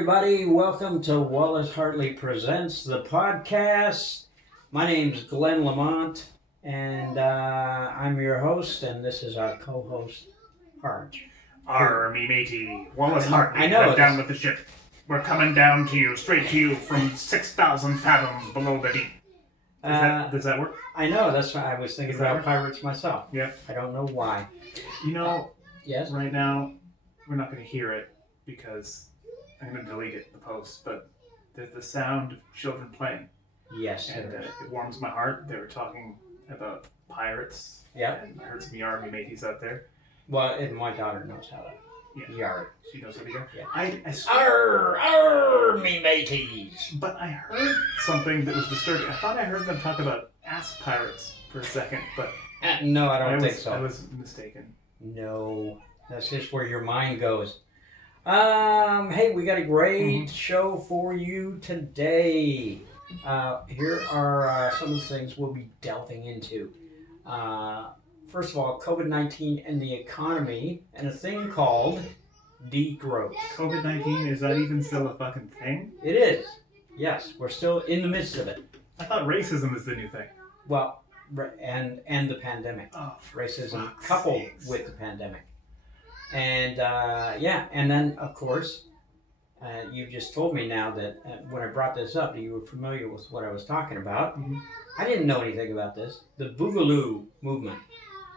everybody. Welcome to Wallace Hartley Presents, the podcast. My name's Glenn Lamont, and I'm your host, and this is our co-host, Harj. Army matey, Wallace Hartley. I know. Down with the ship. We're coming down to you, straight to you from 6,000 fathoms below the deep. Does that work? I know, that's why I was thinking about pirates myself. Yeah. I don't know why. You know, yes? Right now, we're not going to hear it because I'm going to delete it in the post, but there's the sound of children playing. Yes. And it warms my heart. They were talking about pirates. Yeah. And I heard some Army mateys out there. Well, and my daughter knows how to yard. She knows how to yard? Yeah. I swear. Army mateys! But I heard something that was disturbing. I thought I heard them talk about ass pirates for a second, but... No, I don't think so. I was mistaken. No. That's just where your mind goes. Hey, we got a great show for you today. Here are some of the things we'll be delving into. First of all, COVID-19 and the economy, and a thing called degrowth. COVID-19, is that even still a fucking thing? It is. Yes, we're still in the midst of it. I thought racism is the new thing. Well, and the pandemic. Oh, racism coupled with the pandemic. And and then of course, you just told me now that when I brought this up, you were familiar with what I was talking about. Mm-hmm. I didn't know anything about this. The Boogaloo movement.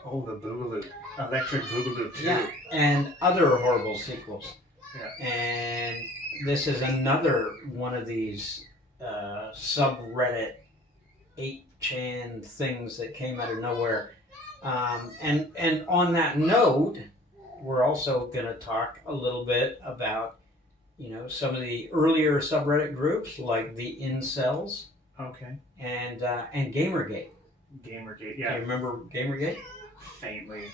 Oh, the Boogaloo. Electric Boogaloo, too. Yeah, and other horrible sequels. Yeah. And this is another one of these subreddit 8chan things that came out of nowhere. And on that note, we're also going to talk a little bit about, some of the earlier subreddit groups like the incels. Okay. And Gamergate. Gamergate, Do yeah. you remember Gamergate? Faintly.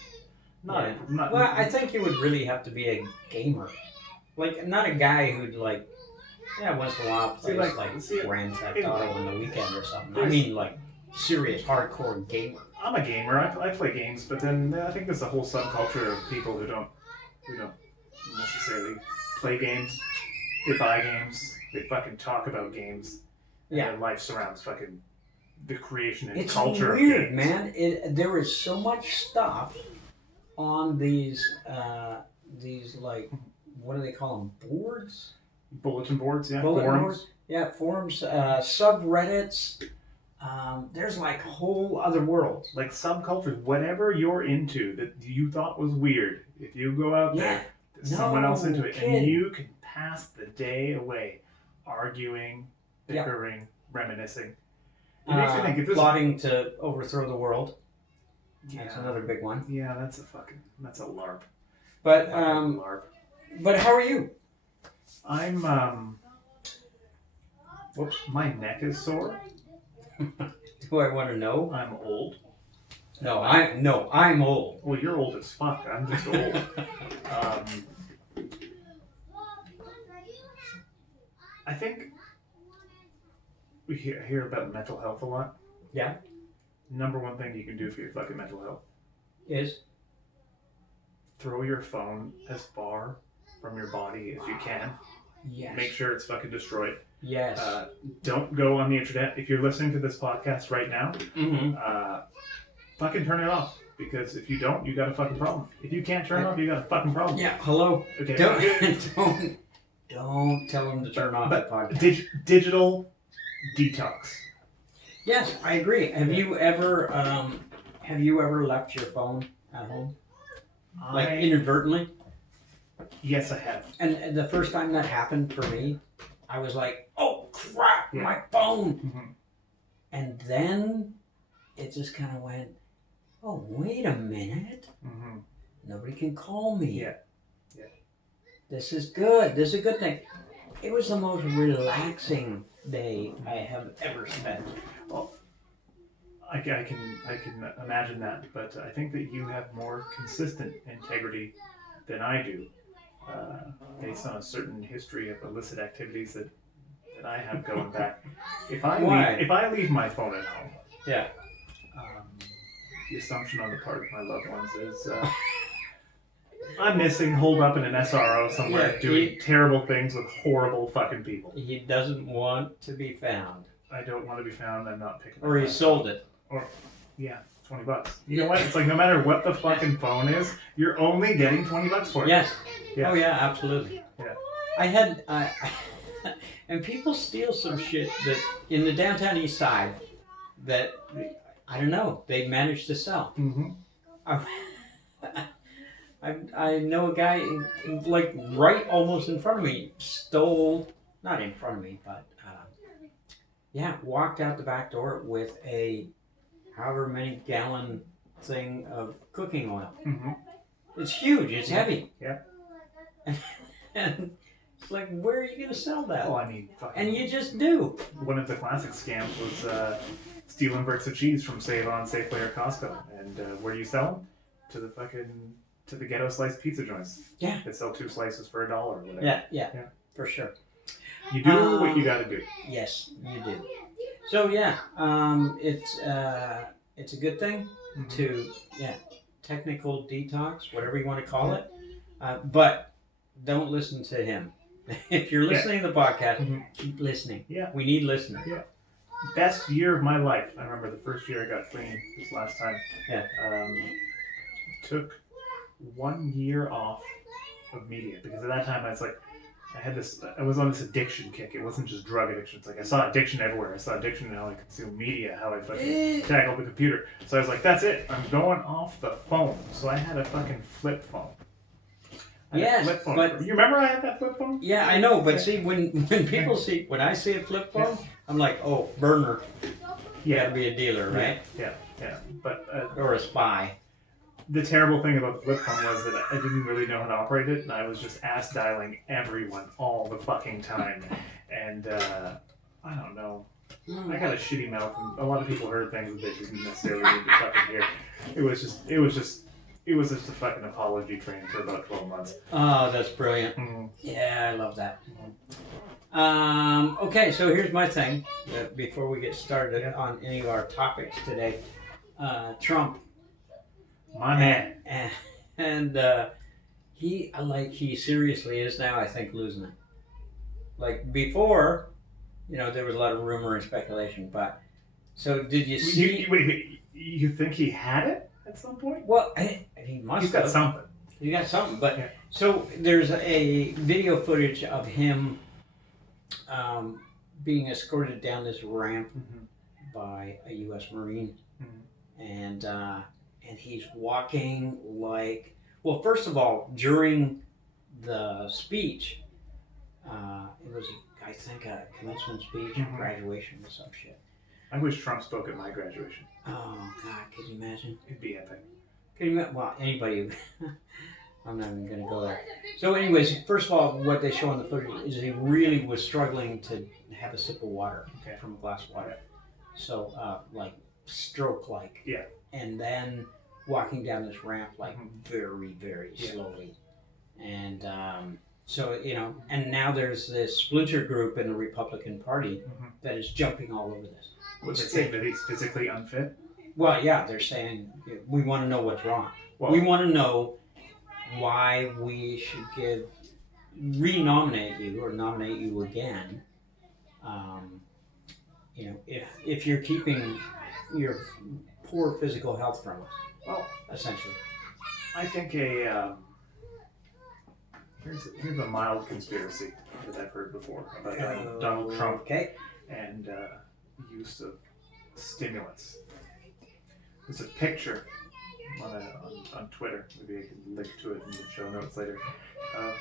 Well, I think you would really have to be a gamer. Like, not a guy who'd, once in a while plays, Grand Theft Auto on the weekend or something. I mean, serious, hardcore gamer. I'm a gamer. I play games, but then I think there's a whole subculture of people who don't necessarily play games. They buy games. They fucking talk about games. And their life surrounds fucking the creation and culture of games. It's weird, man. There is so much stuff on these what do they call them? Boards? Bulletin boards, yeah. Bulletin boards? Yeah, forums, subreddits. There's whole other worlds. Like subcultures, whatever you're into that you thought was weird, if you go out there, there's someone else into it, and you can pass the day away arguing, bickering, reminiscing. It makes me think if this plotting to overthrow the world. That's another big one. Yeah, that's a LARP. But LARP. But how are you? I'm whoops, my neck is sore. Do I want to know? I'm old. No, I'm old. Well, you're old as fuck. I'm just old. I think we hear about mental health a lot. Yeah. Number one thing you can do for your fucking mental health is throw your phone as far from your body as you can. Yes. Make sure it's fucking destroyed. Yes. Don't go on the internet. If you're listening to this podcast right now, fucking turn it off. Because if you don't, you got a fucking problem. If you can't turn it off, you got a fucking problem. Yeah. Hello. Okay. Don't tell them to turn off the podcast. Digital detox. Yes, I agree. Have you ever left your phone at home? Inadvertently? Yes, I have. And the first time that happened for me, I was like, oh crap, my phone. Mm-hmm. And then it just kind of went, oh, wait a minute. Mm-hmm. Nobody can call me. Yeah. This is good. This is a good thing. It was the most relaxing day I have ever spent. Well, I can imagine that, but I think that you have more consistent integrity than I do, based on a certain history of illicit activities that I have going back. If I leave my phone at home, the assumption on the part of my loved ones is I'm missing, holed up in an SRO somewhere, doing terrible things with horrible fucking people. He doesn't want to be found. I don't want to be found. I'm not picking. Or he sold it. Or, yeah, $20. You know what? It's like no matter what the fucking phone is, you're only getting $20 for it. Yes. Yeah. Oh yeah, absolutely. Yeah. I had, and people steal some shit that in the downtown east side that I don't know they managed to sell. Mm-hmm. I know a guy like right almost in front of me stole, not in front of me, but walked out the back door with a however many gallon thing of cooking oil. Mm-hmm. It's huge. It's heavy. Yeah. And it's like, where are you going to sell that? Well, I mean, and you just do. One of the classic scams was stealing bricks of cheese from Save-On, Safeway, or Costco. And where do you sell them? To the ghetto sliced pizza joints. Yeah. They sell 2 slices for $1 or whatever. Yeah, for sure. You do what you got to do. Yes, you do. So yeah, it's a good thing to technical detox, whatever you want to call it. But don't listen to him. If you're listening to the podcast, keep listening. Yeah. We need listeners. Yeah. Best year of my life. I remember the first year I got clean this last time. Yeah. Took 1 year off of media because at that time I was on this addiction kick. It wasn't just drug addiction. It's like I saw addiction everywhere. I saw addiction in how I consume media, how I fucking tackle the computer. So I was like, that's it. I'm going off the phone. So I had a fucking flip phone. Yes, but you remember I had that flip phone? Yeah, I know. But see, when I see a flip phone, I'm like, oh, burner. You gotta be a dealer, right? Yeah. But or a spy. The terrible thing about the flip phone was that I didn't really know how to operate it, and I was just ass dialing everyone all the fucking time. And I don't know. I got a shitty mouth, and a lot of people heard things that they didn't necessarily need to fucking hear. It was just a fucking apology train for about 12 months. Oh, that's brilliant. Mm-hmm. Yeah, I love that. Okay, so here's my thing. Before we get started on any of our topics today, Trump. My man. And he seriously is now, I think, losing it. Like before, there was a lot of rumor and speculation, but so did you see? Wait, you think he had it at some point? Well, he must He's got something. He got something, but so there's a video footage of him being escorted down this ramp by a U.S. Marine, and he's walking like, well, first of all, during the speech, it was, I think, a commencement speech or graduation or some shit. I wish Trump spoke at my graduation. Oh, God, could you imagine? It'd be epic. Well, anybody, I'm not even going to go there. So anyways, first of all, what they show in the footage is he really was struggling to have a sip of water from a glass of water. So, like, stroke-like. Yeah. And then walking down this ramp, like, very, very slowly. And so, and now there's this splinter group in the Republican Party that is jumping all over this. Would they say that he's physically unfit? Well, yeah, they're saying, we want to know what's wrong. Well, we want to know why we should renominate you or nominate you again. If you're keeping your poor physical health from us. Well, essentially. I think here's a mild conspiracy that I've heard before about Donald Trump and use of stimulants. There's a picture on Twitter, maybe I can link to it in the show notes later, of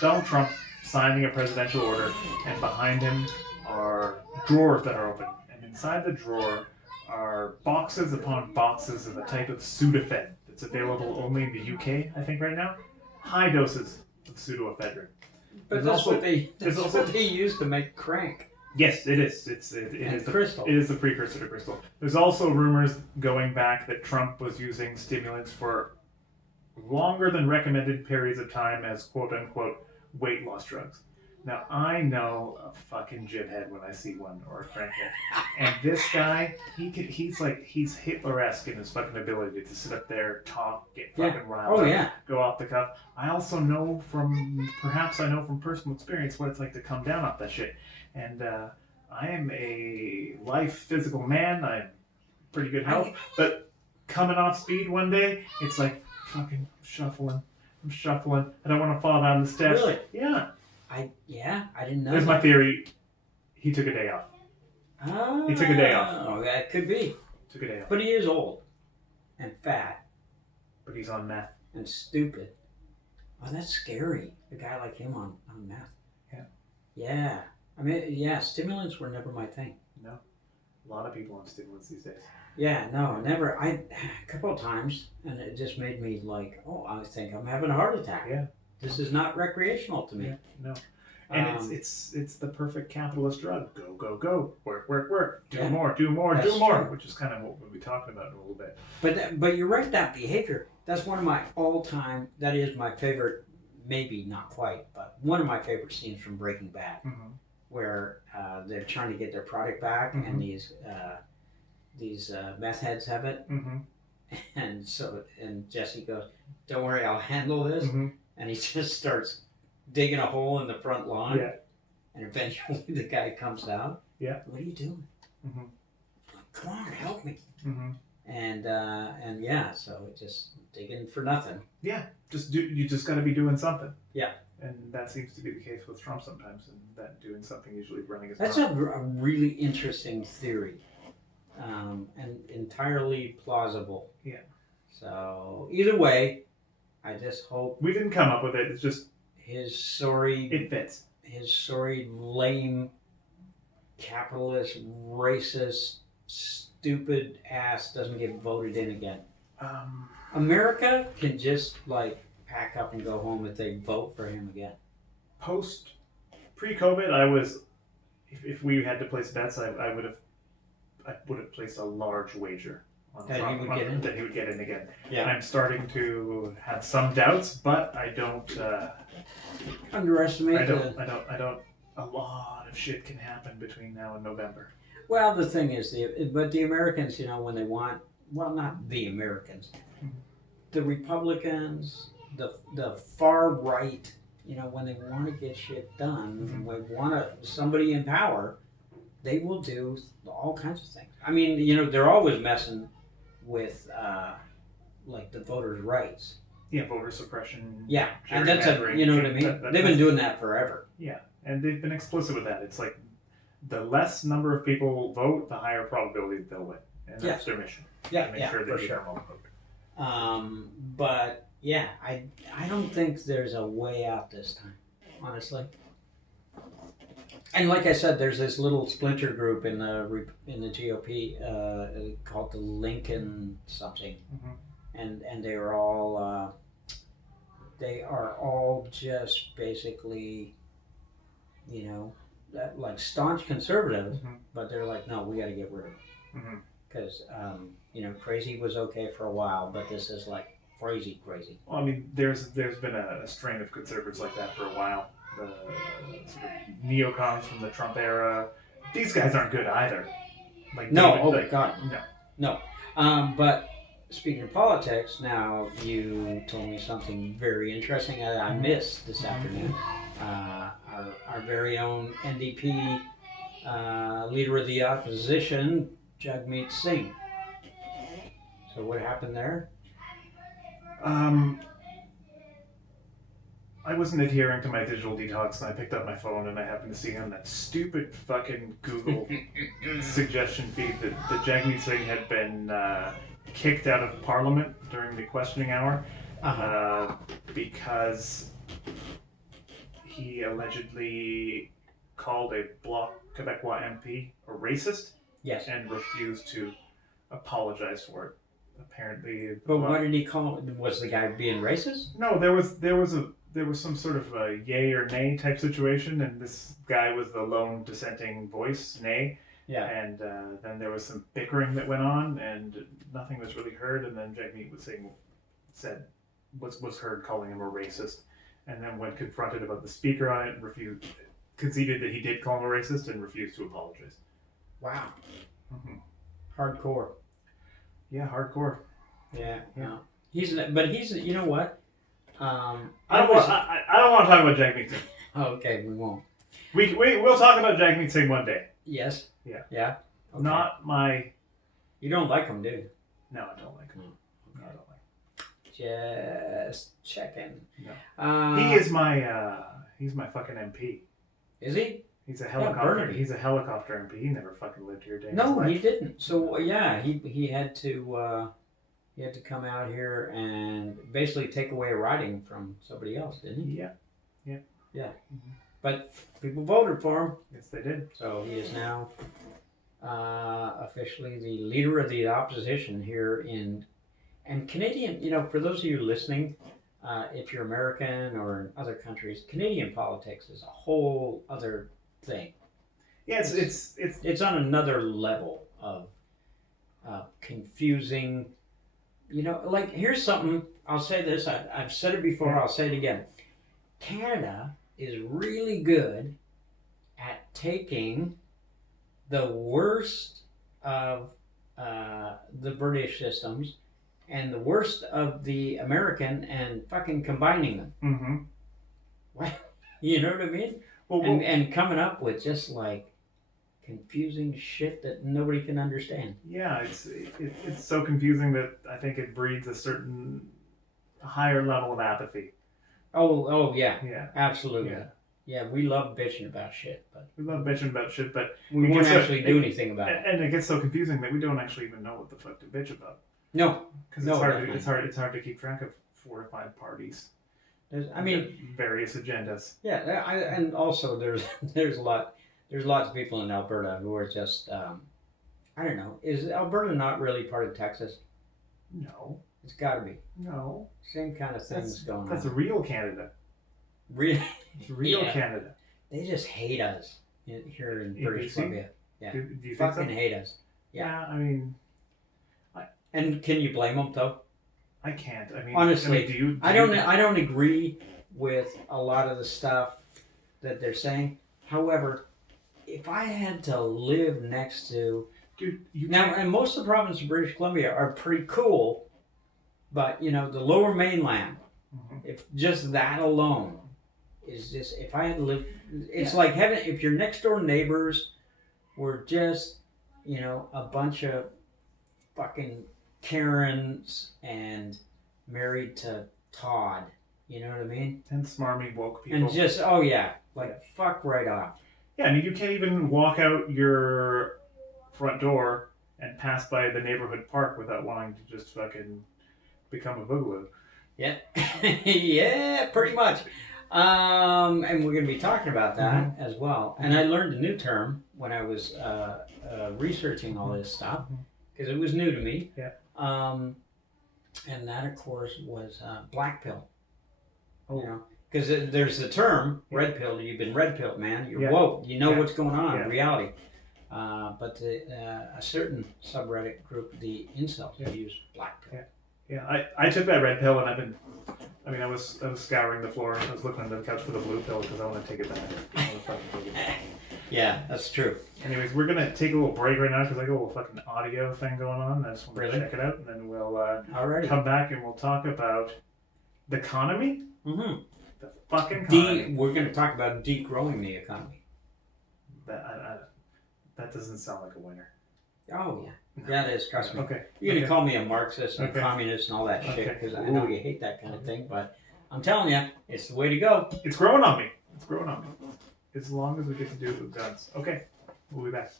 Donald Trump signing a presidential order, and behind him are drawers that are open, and inside the drawer are boxes upon boxes of a type of Sudafed that's available only in the UK, I think, right now. High doses of pseudoephedrine. But that's what they use to make crank. Yes, it is. It is crystal. It is the precursor to crystal. There's also rumors going back that Trump was using stimulants for longer than recommended periods of time as quote-unquote weight loss drugs. Now, I know a fucking jibhead when I see one, or a crankhead. And this guy, he's Hitler-esque in his fucking ability to sit up there, talk, get fucking riled Oh, up, yeah. go off the cuff. I also know from personal experience what it's like to come down off that shit. And I am a life physical man. I'm pretty good health. But coming off speed one day, it's like fucking shuffling. I'm shuffling. I don't want to fall down the steps. Really? Yeah. I didn't know. Here's my theory. He took a day off. Oh, He took a day off. That could be. Took a day off. But he is old and fat But he's on meth. and stupid. Oh, that's scary. A guy like him on meth. Yeah. Yeah. I mean, yeah, stimulants were never my thing. No. A lot of people on stimulants these days. Yeah, no, never. A couple of times, and it just made me like, oh, I think I'm having a heart attack. Yeah. This is not recreational to me. Yeah, no. And it's the perfect capitalist drug. Go, go, go. Work, work, work. Do more, do more, That's do more. true. Which is kind of what we'll be talking about in a little bit. But you're right, that behavior, that's one of my all-time, that is my favorite, maybe not quite, but one of my favorite scenes from Breaking Bad, Mm-hmm. where they're trying to get their product back, Mhm. and these meth heads have it, Mm-hmm. and Jesse goes, "Don't worry, I'll handle this," Mm-hmm. and he just starts digging a hole in the front lawn, Yeah. and eventually the guy comes out. Yeah. What are you doing? Mm-hmm. Come on, help me. Mm-hmm. And yeah, so just digging for nothing. Yeah. You just got to be doing something. Yeah. And that seems to be the case with Trump sometimes, and that doing something usually running his That's mouth. a really interesting theory, and entirely plausible. Yeah. So either way, I just hope We didn't come up with it. It's just his sorry, it fits. lame, capitalist, racist, stupid ass doesn't get voted in again. America can just like pack up and go home if they vote for him again. Pre-COVID, I was, if we had to place bets, I would have placed a large wager on That he Trump, would get in? that he would get in again. Yeah. And I'm starting to have some doubts, but I don't. Underestimate I the. don't. A lot of shit can happen between now and November. Well, the thing is, the Americans, when they want, well, not the Americans, the Republicans, the far right, when they want to get shit done, when they want somebody in power, they will do all kinds of things. I mean, they're always messing with, like the voters' rights. Yeah, voter suppression. Yeah, and that's what I mean. They've been doing that forever. Yeah, and they've been explicit with that. It's like the less number of people vote, the higher probability that they'll win, and that's their mission. Yeah, to make sure they for get sure. them all vote. But yeah, I don't think there's a way out this time, honestly. And like I said, there's this little splinter group in the GOP called the Lincoln something, and they are all just basically, like staunch conservatives, but they're like, no, we got to get rid of it because crazy was okay for a while, but this is like crazy. Well, I mean, there's been a strain of conservatives like that for a while. The sort of neocons from the Trump era. These guys aren't good either. Like God, no. But speaking of politics, now you told me something very interesting that I missed this afternoon. Our very own NDP leader of the opposition, Jagmeet Singh. So what happened there? I wasn't adhering to my digital detox, and I picked up my phone, and I happened to see on that stupid fucking Google suggestion feed that Jagmeet Singh had been kicked out of Parliament during the questioning hour because he allegedly called a Bloc Québécois MP a racist. Yes. And refused to apologize for it. Apparently. But what did he call it? Was the guy being racist? No, there was some sort of a yay or nay type situation, and this guy was the lone dissenting voice, nay. Yeah. And then there was some bickering that went on, and nothing was really heard. And then Jagmeet was heard calling him a racist, and then when confronted about the speaker on it, refused. conceded that he did call him a racist and refused to apologize. Wow. Mm-hmm. Hardcore. Yeah, hardcore. Yeah. He's you know what? I don't want to talk about Jack Meat Singh. Okay, we won't. We'll talk about Jack Meat Singh one day. Yes. Yeah. Yeah. Okay. Not my. You don't like him, do you? No, I don't like him. Okay. No, I don't like Just checking. him. No. He is my. He's my fucking MP. Is he? He's a helicopter. He's a helicopter MP. He never fucking lived here. No, he didn't. So yeah, he had to come out here and basically take away a riding from somebody else, didn't he? Yeah. Mm-hmm. But people voted for him. Yes, they did. So he is now officially the leader of the opposition here and Canadian. You know, for those of you listening, if you're American or in other countries, Canadian politics is a whole other thing. Yeah, it's on another level of confusing. You know, like here's something. I'll say this. I've said it before. I'll say it again. Canada is really good at taking the worst of the British systems and the worst of the American and fucking combining them. Mm-hmm. What? You know what I mean? Well, and coming up with just like confusing shit that nobody can understand. Yeah, it's so confusing that I think it breeds a certain higher level of apathy. Oh yeah. Yeah. Absolutely. Yeah, we love bitching about shit, but we love bitching about shit, but we won't actually do anything about it. And it gets so confusing that we don't actually even know what the fuck to bitch about. No, because it's hard to keep track of 4 or 5 parties. Various agendas. Yeah, and also there's lots of people in Alberta who are just I don't know. Is Alberta not really part of Texas? No, it's got to be. No, same kind of things going on. That's real Canada. It's real Canada. They just hate us here in British Columbia. Yeah, do you fucking think so? hate us. Yeah, I mean, and can you blame them though? I can't. I mean, honestly, I don't agree with a lot of the stuff that they're saying. However, if I had to live next to, and most of the provinces of British Columbia are pretty cool, but you know the Lower Mainland, if just that alone is just, if I had to live, it's like heaven. If your next door neighbors were just, you know, a bunch of fucking Karens and married to Todd, you know what I mean? And smarmy woke people. And just, fuck right off. Yeah, I mean, you can't even walk out your front door and pass by the neighborhood park without wanting to just fucking become a boogaloo. Yeah. Yeah, pretty much. And we're going to be talking about that as well. And I learned a new term when I was researching all this stuff, because it was new to me. Yeah. And that, of course, was black pill. Oh. You know, because there's the term red pill. You've been red pilled, man. You're woke. You know what's going on in reality. But a certain subreddit group, the incels, use black pill. Yeah, I took that red pill, and I was scouring the floor, and I was looking under the couch for the blue pill because I want to take it back. Yeah, that's true. Anyways, we're gonna take a little break right now because I got a little fucking audio thing going on. I just want to check it out, and then we'll come back and we'll talk about the economy. Mm-hmm. The fucking economy. We're going to talk about degrowing the economy. That doesn't sound like a winner. Oh yeah. Yeah, it is, trust me. Okay. You're going to call me a Marxist and a communist and all that shit, because I know you hate that kind of thing, but I'm telling you, it's the way to go. It's growing on me. As long as we get to do it with guns. Okay, we'll be back.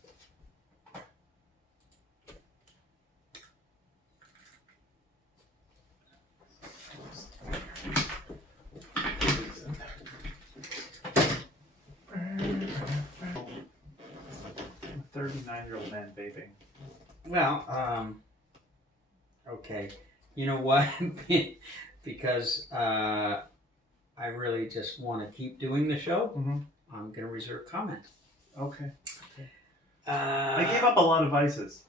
A 39-year-old man vaping. Well, okay. You know what? Because I really just want to keep doing the show, I'm going to reserve comment. Okay. I gave up a lot of vices.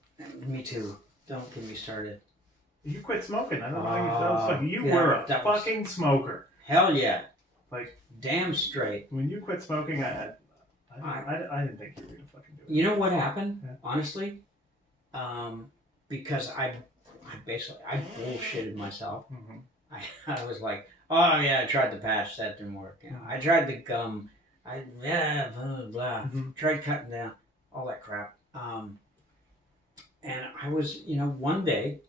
Me too. Don't get me started. You quit smoking. I don't know how you were a fucking smoker. Hell yeah. Like, damn straight. When you quit smoking, I didn't think you were gonna fucking do it. You know what happened? Yeah. Honestly, because I bullshitted myself. Mm-hmm. I was like, oh yeah, I tried the patch, that didn't work. You know, I tried the gum, blah blah blah. Mm-hmm. Tried cutting down, all that crap. And I was, one day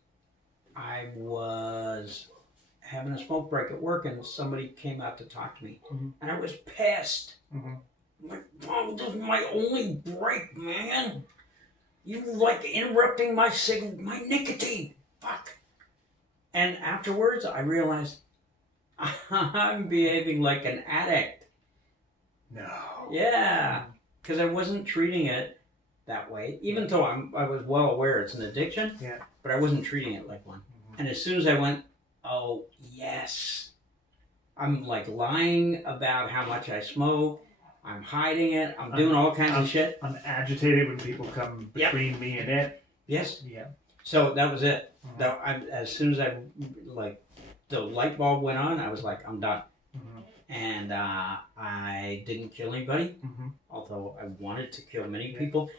I was having a smoke break at work, and somebody came out to talk to me, mm-hmm. and I was pissed. Mm-hmm. I'm like, oh, this is my only break, man. You like interrupting my nicotine. Fuck. And afterwards, I realized I'm behaving like an addict. No. Yeah, because I wasn't treating it that way, even though I was well aware it's an addiction. Yeah. But I wasn't treating it like one. Mm-hmm. And as soon as I went, oh yes, I'm like lying about how much I smoke. I'm hiding it. I'm doing all kinds of shit. I'm agitated when people come between me and it. Yes. Yeah. So that was it. Mm-hmm. As soon as the light bulb went on, I was like, I'm done. Mm-hmm. And I didn't kill anybody, mm-hmm. although I wanted to kill many people.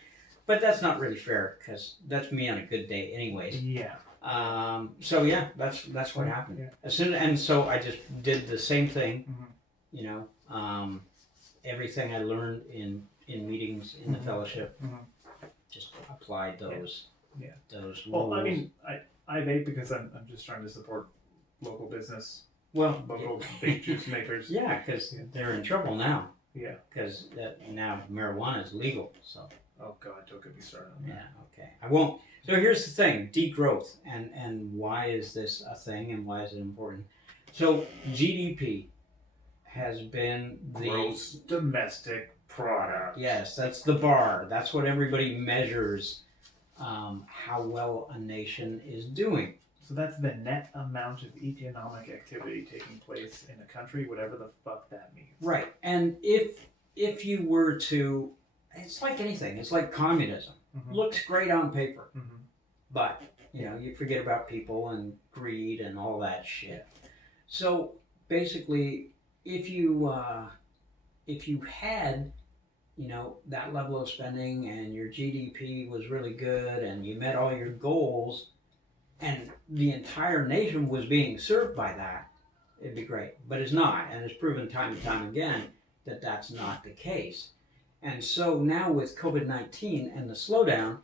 But that's not really fair, because that's me on a good day anyways. Yeah. So yeah, that's what happened. Yeah. And so I just did the same thing, mm-hmm. Everything I learned in meetings in the mm-hmm. fellowship, mm-hmm. just applied those those rules. Well, I mean, I vape because I'm just trying to support local business, local vape juice makers. Yeah, because they're in trouble now. Yeah. Because now marijuana is legal, so. Oh God, don't get me started on that. Yeah, okay. I won't. So here's the thing, degrowth, and why is this a thing, and why is it important? So GDP has been the... Gross domestic product. Yes, that's the bar. That's what everybody measures how well a nation is doing. So that's the net amount of economic activity taking place in a country, whatever the fuck that means. Right, and if you were to... It's like anything. It's like communism. Mm-hmm. Looks great on paper, mm-hmm. but you forget about people and greed and all that shit. So basically, if you had that level of spending and your GDP was really good and you met all your goals, and the entire nation was being served by that, it'd be great. But it's not, and it's proven time and time again that that's not the case. And so now with COVID-19 and the slowdown,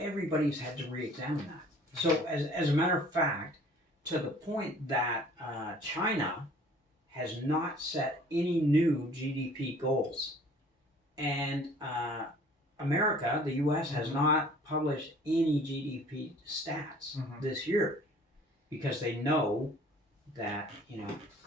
everybody's had to re-examine that. So as a matter of fact, to the point that China has not set any new GDP goals. And America, the U.S., has not published any GDP stats this year, because they know that,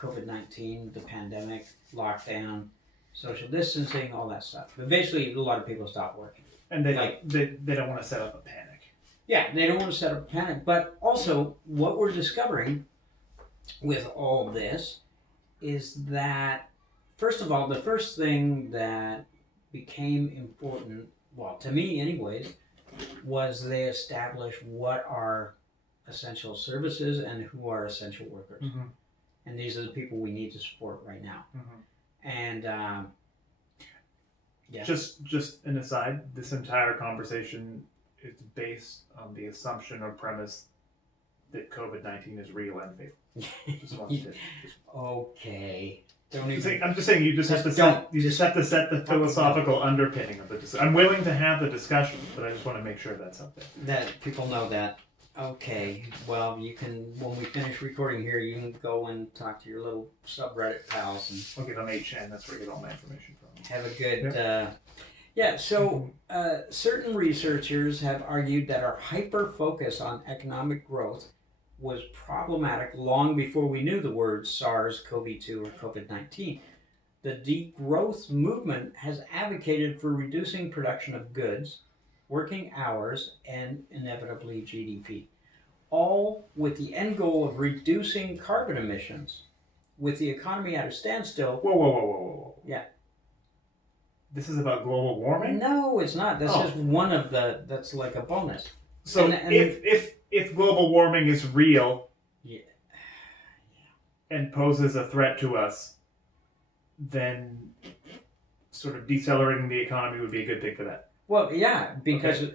COVID-19, the pandemic, lockdown, social distancing, all that stuff. But basically, a lot of people stopped working. And they don't want to set up a panic. Yeah, they don't want to set up a panic. But also, what we're discovering with all this is that, first of all, the first thing that became important, well, to me anyways, was they established what are essential services and who are essential workers. Mm-hmm. And these are the people we need to support right now. Mm-hmm. And just an aside, this entire conversation is based on the assumption or premise that COVID-19 is real and fatal. Okay. I'm just saying you just have to set the philosophical underpinning of the discussion. I'm willing to have the discussion, but I just want to make sure that's out there. That people know that. Okay, well, you can, when we finish recording here, you can go and talk to your little subreddit pals. And I'll get on 8chan, that's where I get all my information from. Have a good, so certain researchers have argued that our hyper-focus on economic growth was problematic long before we knew the words SARS-CoV-2 or COVID-19. The degrowth movement has advocated for reducing production of goods, working hours, and inevitably GDP, all with the end goal of reducing carbon emissions. With the economy at a standstill... Whoa. Yeah. This is about global warming? No, it's not. That's just one of that's like a bonus. So if global warming is real and poses a threat to us, then sort of decelerating the economy would be a good thing for that. Well, yeah, because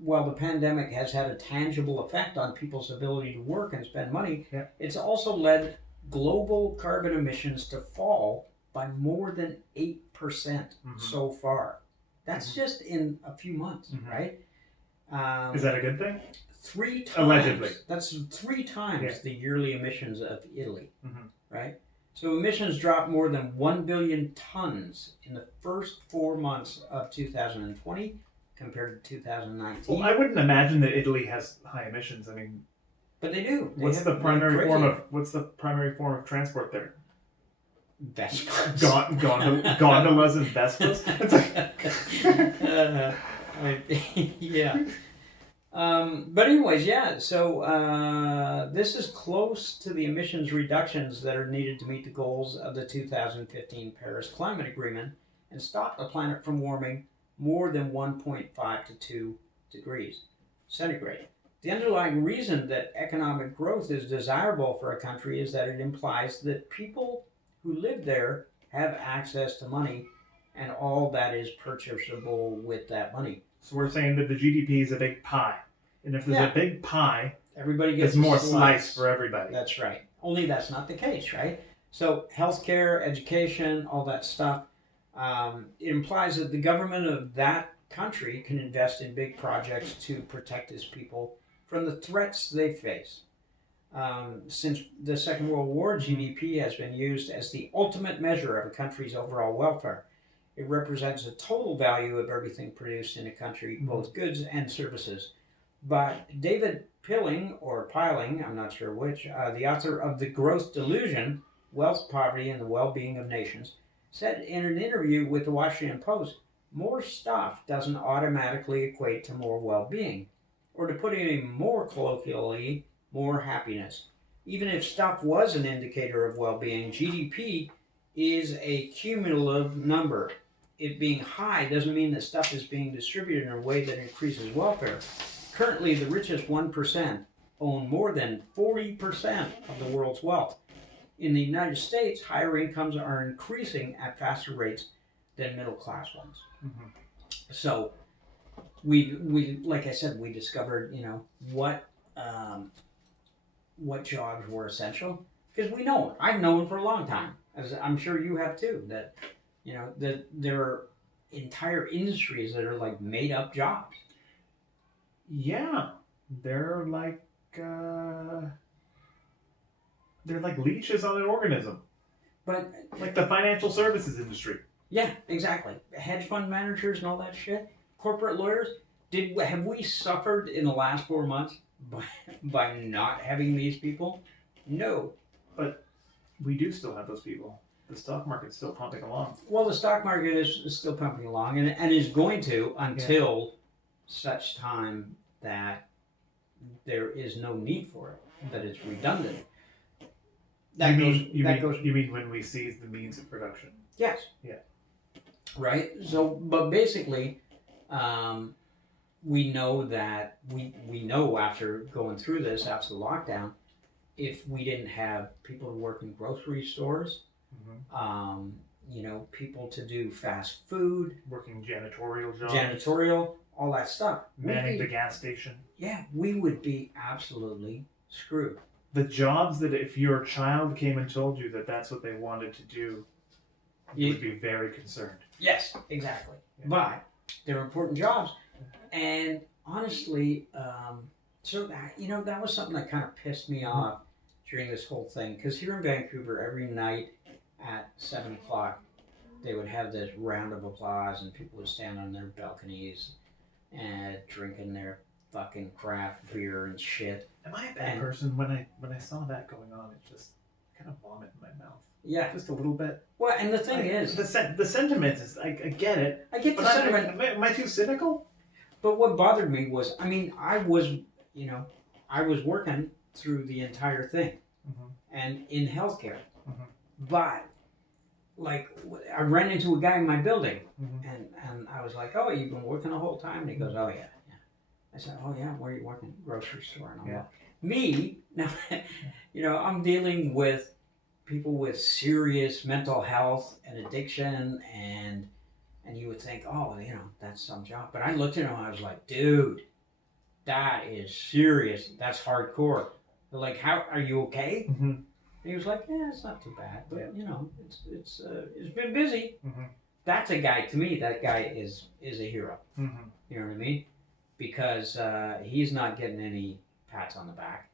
while the pandemic has had a tangible effect on people's ability to work and spend money, Yeah. it's also led global carbon emissions to fall by more than 8% so far. That's just in a few months, right? Is that a good thing? 3 times. Allegedly. That's 3 times the yearly emissions of Italy, Mm-hmm. right? So emissions dropped more than 1 billion tons in the first 4 months of 2020 compared to 2019. Well, I wouldn't imagine that Italy has high emissions. I mean, But they do. what's the primary form of transport there? Vespas. Gondolas and Vespas. It's like... yeah. But anyways, yeah. So this is close to the emissions reductions that are needed to meet the goals of the 2015 Paris Climate Agreement and stop the planet from warming more than 1.5 to 2 degrees centigrade. The underlying reason that economic growth is desirable for a country is that it implies that people who live there have access to money and all that is purchasable with that money. So we're saying that the GDP is a big pie. And if there's a big pie, everybody gets there's more slice for everybody. That's right. Only that's not the case, right? So healthcare, education, all that stuff, it implies that the government of that country can invest in big projects to protect its people from the threats they face. Since the Second World War, GDP has been used as the ultimate measure of a country's overall welfare. It represents the total value of everything produced in a country, both goods and services. But David Piling, I'm not sure which, the author of The Growth Delusion, Wealth, Poverty, and the Well-Being of Nations, said in an interview with the Washington Post, more stuff doesn't automatically equate to more well-being. Or to put it even more colloquially, more happiness. Even if stuff was an indicator of well-being, GDP is a cumulative number. It being high doesn't mean that stuff is being distributed in a way that increases welfare. Currently, the richest 1% own more than 40% of the world's wealth. In the United States, higher incomes are increasing at faster rates than middle-class ones. Mm-hmm. So, we like I said, we discovered, what jobs were essential, because we know it. I've known for a long time, as I'm sure you have too, that that there are entire industries that are like made up jobs. Yeah, they're like leeches on an organism. But like the financial services industry. Yeah, exactly. Hedge fund managers and all that shit. Corporate lawyers. Have we suffered in the last 4 months by not having these people? No. But we do still have those people. The stock market's still pumping along. Well, the stock market is still pumping along and is going to until such time that there is no need for it, that it's redundant. You mean when we seize the means of production? Yes. Yeah. Right? So, but basically, we know that, we know after going through this, after the lockdown, if we didn't have people who work in grocery stores, people to do fast food, working janitorial jobs, all that stuff, manning the gas station. Yeah, we would be absolutely screwed. The jobs that if your child came and told you that that's what they wanted to do, you would be very concerned. Yes, exactly. Yeah. But they're important jobs, and honestly, so that was something that kind of pissed me off during this whole thing. Because here in Vancouver, every night at 7 o'clock, they would have this round of applause, and people would stand on their balconies and drinking their fucking craft beer and shit. Am I a bad person? When I saw that going on, it just kind of vomit in my mouth. Yeah, just a little bit. Well, and the thing is, the sentiment is, I get it. I get the sentiment. Am I too cynical? But what bothered me was, I was working through the entire thing, and in healthcare, but like I ran into a guy in my building, and I was like, "Oh, you've been working the whole time?" And he goes, "Oh yeah." I said, "Oh yeah, where are you working?" Grocery store. And I'm like, me now, I'm dealing with people with serious mental health and addiction and And you would think, oh, that's some job. But I looked at him and I was like, dude, that is serious. That's hardcore. They're like, how are you okay? Mm-hmm. And he was like, yeah, it's not too bad, but it's been busy. Mm-hmm. That's a guy, to me, that guy is a hero. Mm-hmm. You know what I mean? Because he's not getting any pats on the back.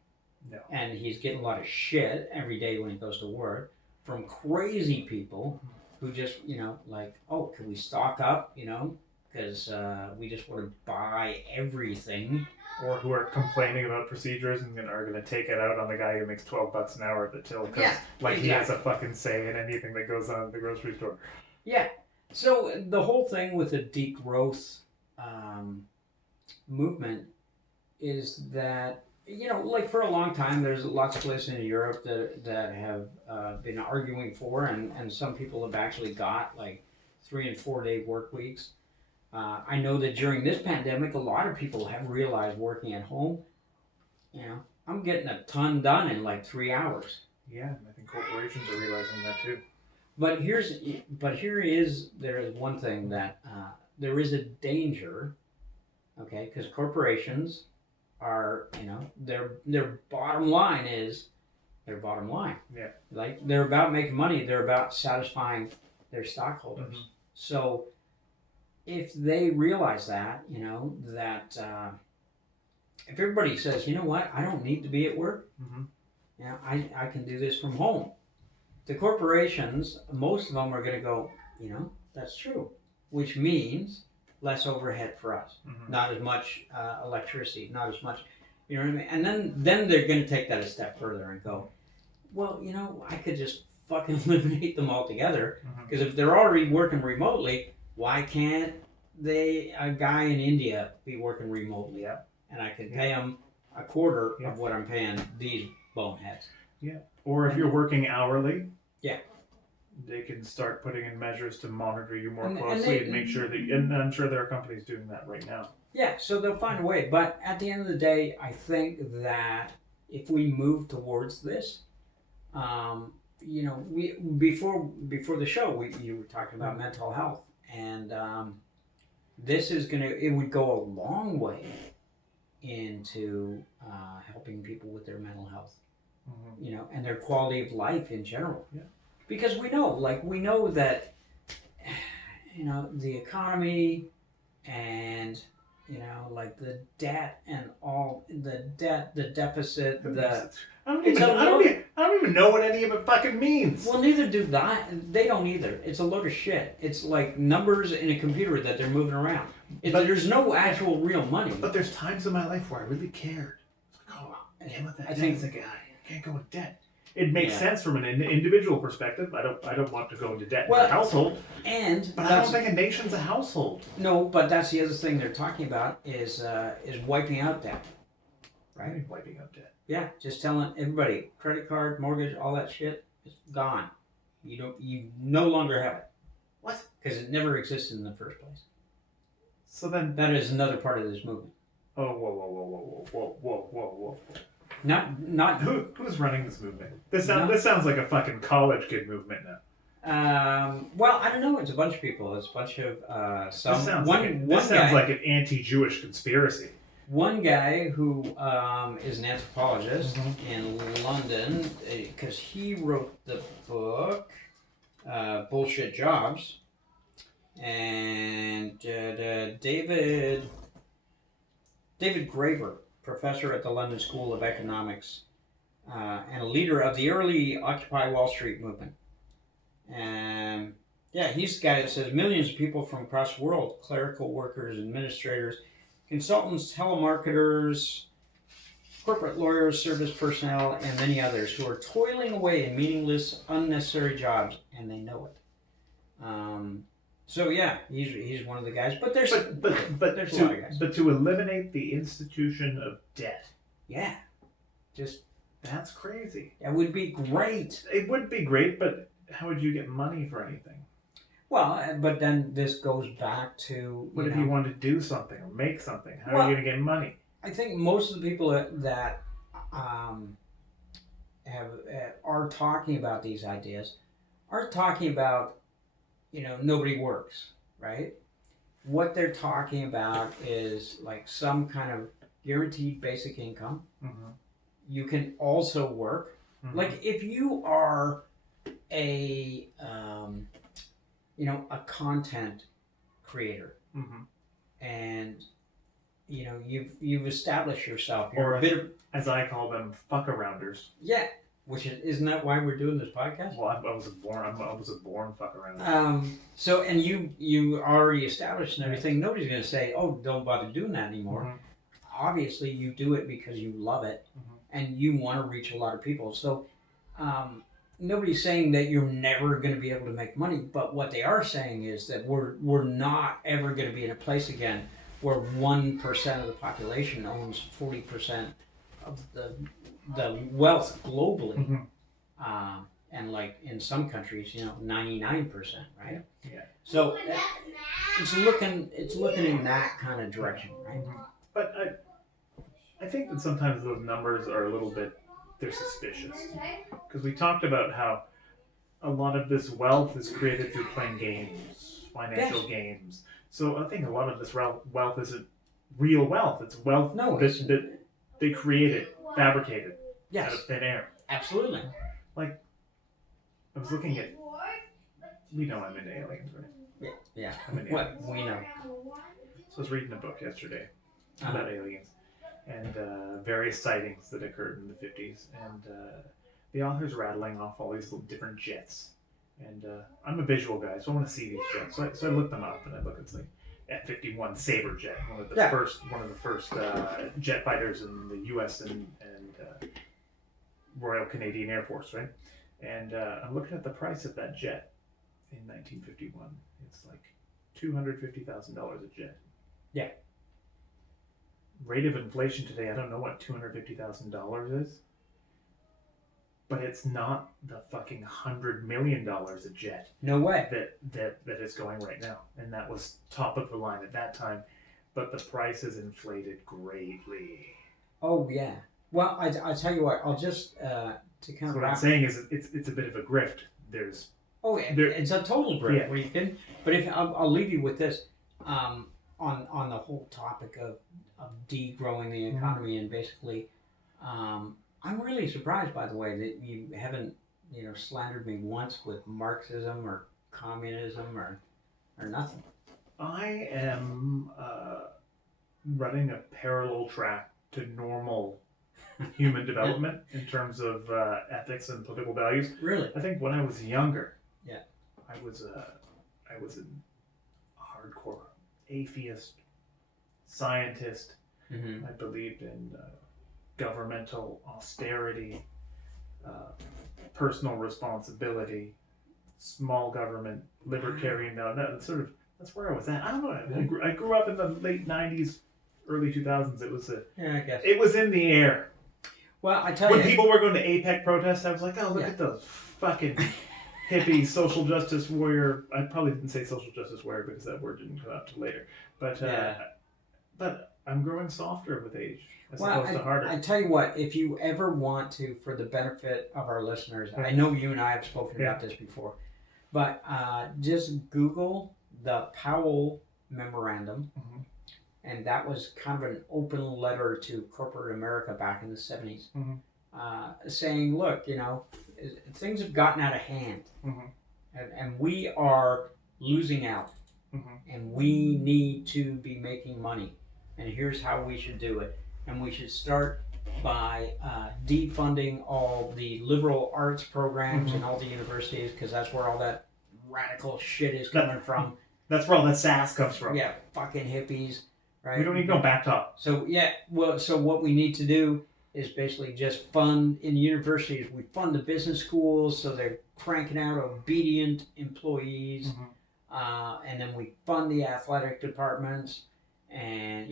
No. And he's getting a lot of shit every day when he goes to work from crazy people who just, like, oh, can we stock up, because we just want to buy everything. Or who are complaining about procedures and are going to take it out on the guy who makes $12 an hour at the till because he has a fucking say in anything that goes on at the grocery store. Yeah. So the whole thing with the degrowth movement is that, like for a long time, there's lots of places in Europe that have been arguing for, and some people have actually got like 3 and 4 day work weeks. I know that during this pandemic, a lot of people have realized working at home, I'm getting a ton done in like 3 hours. Yeah, I think corporations are realizing that too. But there is one thing that there is a danger, okay, because corporations are, their bottom line is their bottom line. Yeah. Like they're about making money, they're about satisfying their stockholders. Mm-hmm. So if they realize that, that if everybody says, you know what, I don't need to be at work, I can do this from home. The corporations, most of them are going to go, that's true, which means less overhead for us, not as much electricity, not as much, you know what I mean? And then they're going to take that a step further and go, well, I could just fucking eliminate them altogether, because if they're already working remotely, why can't a guy in India be working remotely? Yeah. And I can pay him a quarter of what I'm paying these boneheads. Yeah. Or if you're working hourly, yeah, they can start putting in measures to monitor you more closely and make sure that, and I'm sure there are companies doing that right now. Yeah, so they'll find a way. But at the end of the day, I think that if we move towards this, we before the show, you were talking about mental health, and it would go a long way into helping people with their mental health, and their quality of life in general. Yeah. Because we know that, the economy and, like the debt and all the deficit, I don't even know what any of it fucking means. Well, neither do they don't either. It's a load of shit. It's like numbers in a computer that they're moving around. There's no actual real money. But there's times in my life where I really cared. It's like, oh, I can't let that debt as a guy. I can't go with debt. It makes sense from an individual perspective. I don't want to go into debt in a household. But I don't think a nation's a household. No, but that's the other thing they're talking about is wiping out debt. Right? Wiping out debt. Yeah, just telling everybody, credit card, mortgage, all that shit is gone. You no longer have it. What? Because it never existed in the first place. So then that is another part of this movement. Oh, whoa. Not who's running this movement? This sounds like a fucking college kid movement now. Well, I don't know. It's a bunch of people. It's a bunch of some. This sounds like an anti-Jewish conspiracy. One guy who is an anthropologist in London, because he wrote the book Bullshit Jobs, and David Graeber, professor at the London School of Economics, and a leader of the early Occupy Wall Street movement. And he's the guy that says millions of people from across the world, clerical workers, administrators, consultants, telemarketers, corporate lawyers, service personnel, and many others who are toiling away in meaningless, unnecessary jobs, and they know it. So he's one of the guys. But there's a lot of guys. But to eliminate the institution of debt, that's crazy. It would be great. It would be great, but how would you get money for anything? Well, but then this goes back to... What if you want to do something or make something? How are you going to get money? I think most of the people that are talking about these ideas are talking about, nobody works, right? What they're talking about is like some kind of guaranteed basic income. Mm-hmm. You can also work. Mm-hmm. Like if you are a a content creator, Mm-hmm. and you've established yourself. You're Or a bit of, as I call them, fuck-arounders. yeah. Which isn't that why we're doing this podcast? Well, I was a born fuck-arounder. So and you already established and everything. Nobody's gonna say, oh, don't bother doing that anymore. Mm-hmm. Obviously, you do it because you love it, and you want to reach a lot of people. So nobody's saying that you're never going to be able to make money, but what they are saying is that we're not ever going to be in a place again where 1% of the population owns 40% of the wealth globally. Mm-hmm. And like in some countries, 99%, right? Yeah. So it's looking in that kind of direction, right? Mm-hmm. But I think that sometimes those numbers are a little bit, they're suspicious. Because we talked about how a lot of this wealth is created through playing games, financial games. So I think a lot of this wealth isn't real wealth. It's wealth that they created, fabricated out of thin air. Absolutely. Like, I was looking at, we know I'm into aliens, right? Yeah. I'm into What aliens. we know. So I was reading a book yesterday about aliens and various sightings that occurred in the 50s. And the author's rattling off all these little different jets. And I'm a visual guy, so I want to see these jets. So I looked them up, and I look, it's like F-51 Sabre jet, one of the first jet fighters in the U.S. and Royal Canadian Air Force, right? And I'm looking at the price of that jet in 1951. It's like $250,000 a jet. Yeah. Rate of inflation today, I don't know what $250,000 is, but it's not the fucking $100 million a jet. No way. That is going right now, and that was top of the line at that time, but the price has inflated greatly. Oh yeah. Well, I tell you what, I'll just to kind of. So what I'm saying is, it's a bit of a grift. There's. Oh, it's a total grift. Yeah. Where you can, but if I'll leave you with this, on the whole topic of degrowing the economy and basically, I'm really surprised, by the way, that you haven't slandered me once with Marxism or communism or nothing. I am running a parallel track to normal human development in terms of ethics and political values. Really? I think when I was younger, I was a hardcore atheist, scientist. I believed in governmental austerity, personal responsibility, small government, libertarian. That's where I was at. I don't know. I grew up in the late '90s, early 2000s. It was in the air. Well, I tell you, when people were going to APEC protests, I was like, oh, look at those fucking hippie social justice warrior. I probably didn't say social justice warrior because that word didn't come out till later. But I'm growing softer with age as opposed to harder. I tell you what, if you ever want to, for the benefit of our listeners, I know you and I have spoken about this before, but just Google the Powell Memorandum. And that was kind of an open letter to corporate America back in the 70s, saying, look, things have gotten out of hand, and we are losing out, and we need to be making money, and here's how we should do it. And we should start by defunding all the liberal arts programs and all the universities, because that's where all that radical shit is coming from. That's where all that sass comes from. Yeah, fucking hippies. Right. We don't need no back top. So so what we need to do is basically just fund in universities. We fund the business schools so they're cranking out obedient employees, and then we fund the athletic departments, and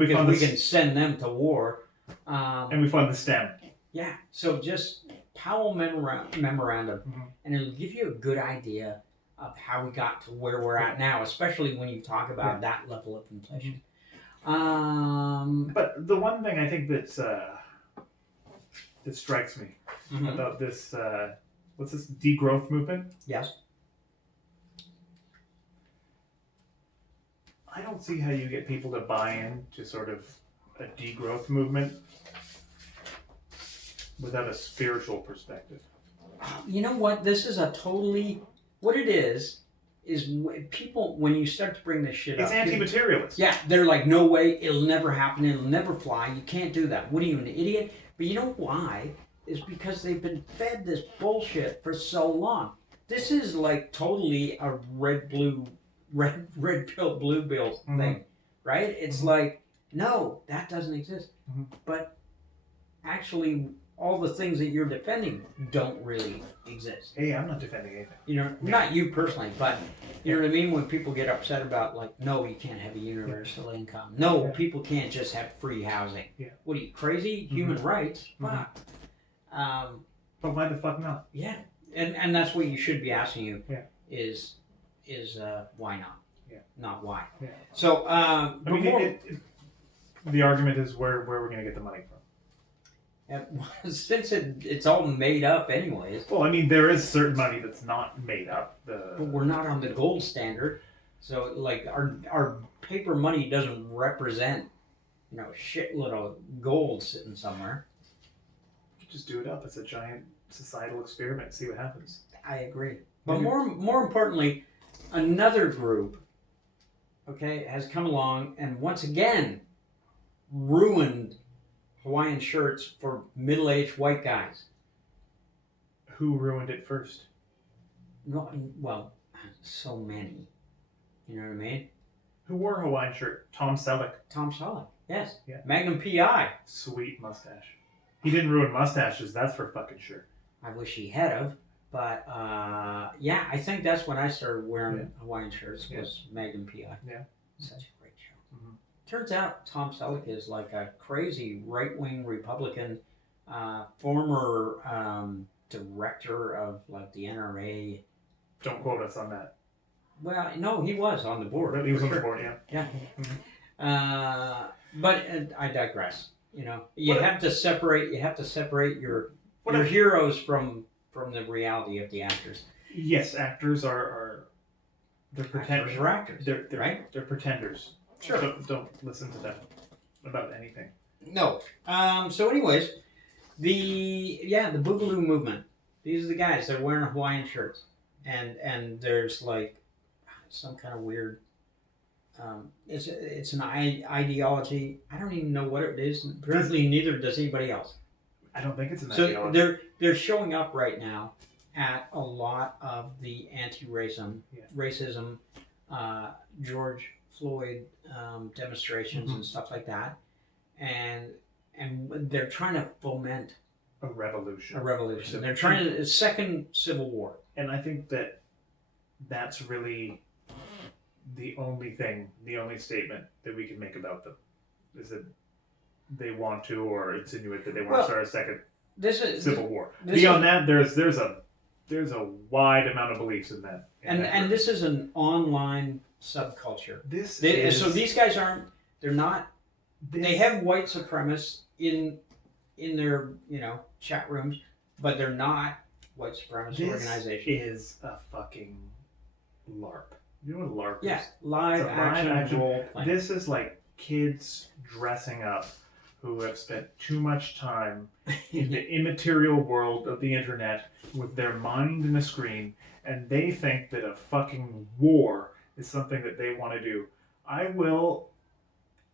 we can send them to war. And we fund the STEM. Yeah. So just Powell Memorandum, and it'll give you a good idea of how we got to where we're at now, especially when you talk about that level of inflation. But the one thing I think that strikes me about this, what's this degrowth movement? Yes. I don't see how you get people to buy in to sort of a degrowth movement without a spiritual perspective. You know what? This is a totally, what it is people, when you start to bring this shit It's up. anti-materialist. Yeah, they're like, no way, it'll never happen, it'll never fly, you can't do that. What are you, an idiot? But you know why? Is because they've been fed this bullshit for so long. This is like totally a red pill, blue pill thing, right? It's like, no, that doesn't exist. But actually, all the things that you're defending don't really exist. Hey, I'm not defending anything. You know, not you personally, but you know what I mean? When people get upset about, like, no, you can't have a universal income. No, people can't just have free housing. Yeah. What are you, crazy? Human rights? Fuck. But why the fuck not? Yeah. And that's what you should be asking you. Yeah. Is why not? Yeah. Not why. Yeah. So, I mean, the argument is where we're going to get the money from. Since it's all made up anyways. Well, I mean, there is certain money that's not made up. But we're not on the gold standard. So, like, our paper money doesn't represent, you know, a shitload of gold sitting somewhere. You just do it up. It's a giant societal experiment. See what happens. I agree. But more importantly, another group, okay, has come along and once again ruined Hawaiian shirts for middle-aged white guys. Who ruined it first? No, well, so many. You know what I mean? Who wore a Hawaiian shirt? Tom Selleck. Tom Selleck, yes. Yeah. Magnum PI. Sweet mustache. He didn't ruin mustaches, that's for fucking sure. I wish he had of, but yeah, I think that's when I started wearing Hawaiian shirts was Magnum PI. Yeah. Such a great show. Turns out Tom Selleck is like a crazy right-wing Republican, former director of like the NRA. Don't quote us on that. Well, no, he was on the board. He was on the board, yeah. Yeah. But I digress. You know, you have to separate your heroes from the reality of the actors. Yes, actors are they're pretenders. Actors are actors. They're right. They're pretenders. Sure. Don't listen to them about anything. No. So, anyways, the Boogaloo movement. These are the guys that are wearing Hawaiian shirts, and there's like some kind of weird. It's an ideology. I don't even know what it is. Apparently, neither does anybody else. I don't think it's an So ideology. they're showing up right now at a lot of the anti-racism, George Floyd demonstrations and stuff like that, and they're trying to foment a revolution. They're trying to second civil war. And I think that's really the only statement that we can make about them is that they want to or insinuate that they want to start a second civil war. Beyond that, there's a wide amount of beliefs in that. And this is an online subculture. So these guys they have white supremacists in their chat rooms, but they're not white supremacist organizations. This is a fucking LARP. You know what a LARP is? Yeah, live action role playing. This is like kids dressing up who have spent too much time in the immaterial world of the internet with their mind in a screen, and they think that a fucking war is something that they want to do. I will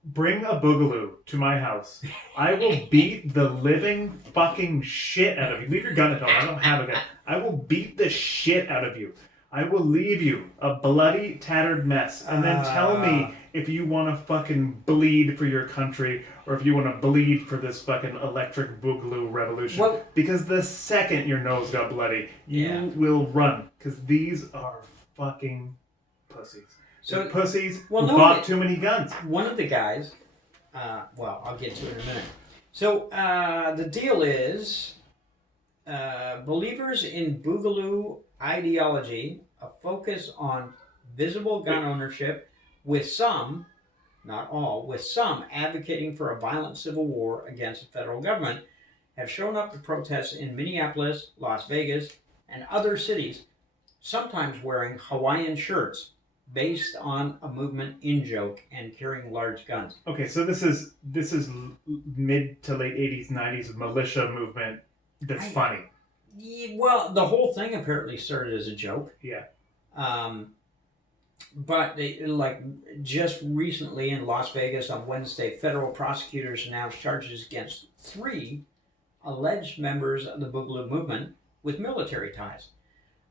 bring a Boogaloo to my house. I will beat the living fucking shit out of you. Leave your gun at home. I don't have a gun. I will beat the shit out of you. I will leave you a bloody, tattered mess. And then tell me if you want to fucking bleed for your country or if you want to bleed for this fucking electric Boogaloo revolution. Well, because the second your nose got bloody, you will run. Because these are fucking pussies. So pussies who bought too many guns. One of the guys, I'll get to it in a minute. So the deal is, believers in Boogaloo ideology, a focus on visible gun ownership, with some, not all, with some advocating for a violent civil war against the federal government, have shown up to protests in Minneapolis, Las Vegas, and other cities, sometimes wearing Hawaiian shirts based on a movement in joke and carrying large guns. Okay, so this is mid to late 80s, 90s militia movement that's funny. Well, the whole thing apparently started as a joke. Yeah. But they, like, just recently in Las Vegas on Wednesday, federal prosecutors announced charges against 3 alleged members of the Boogaloo movement with military ties,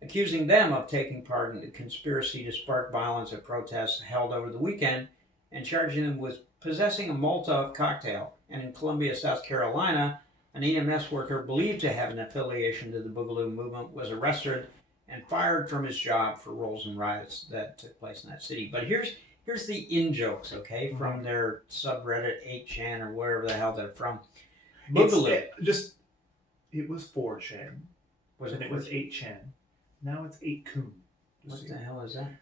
accusing them of taking part in the conspiracy to spark violence at protests held over the weekend, and charging them with possessing a Molotov cocktail. And in Columbia, South Carolina, an EMS worker believed to have an affiliation to the Boogaloo movement was arrested and fired from his job for roles in riots that took place in that city. But here's the in-jokes, okay, from their subreddit 8chan or wherever the hell they're from. Boogaloo. It was 4chan. It was 8chan. Now it's 8kun. What the hell is that?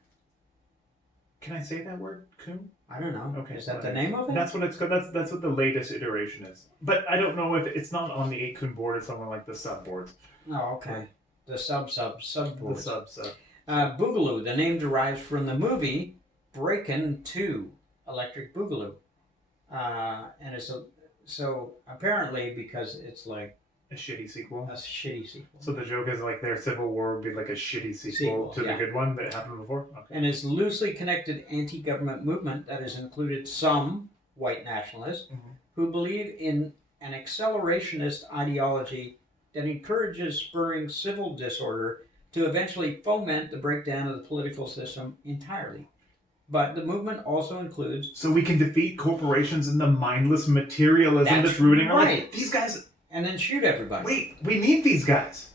Can I say that word, kun? I don't know. Okay, is that the name of it? That's what it's called. That's what the latest iteration is. But I don't know if it's not on the 8kun board. It's something like the sub boards. Oh, okay. The sub board. The sub. Boogaloo. The name derives from the movie Breakin' 2, Electric Boogaloo, and it's so apparently because it's like a shitty sequel. A shitty sequel. So the joke is like their Civil War would be like a shitty sequel to the good one that happened before? Okay. And it's loosely connected anti-government movement that has included some white nationalists who believe in an accelerationist ideology that encourages spurring civil disorder to eventually foment the breakdown of the political system entirely. But the movement also includes... So we can defeat corporations and the mindless materialism that's rooting around. These guys... And then shoot everybody. Wait, we need these guys.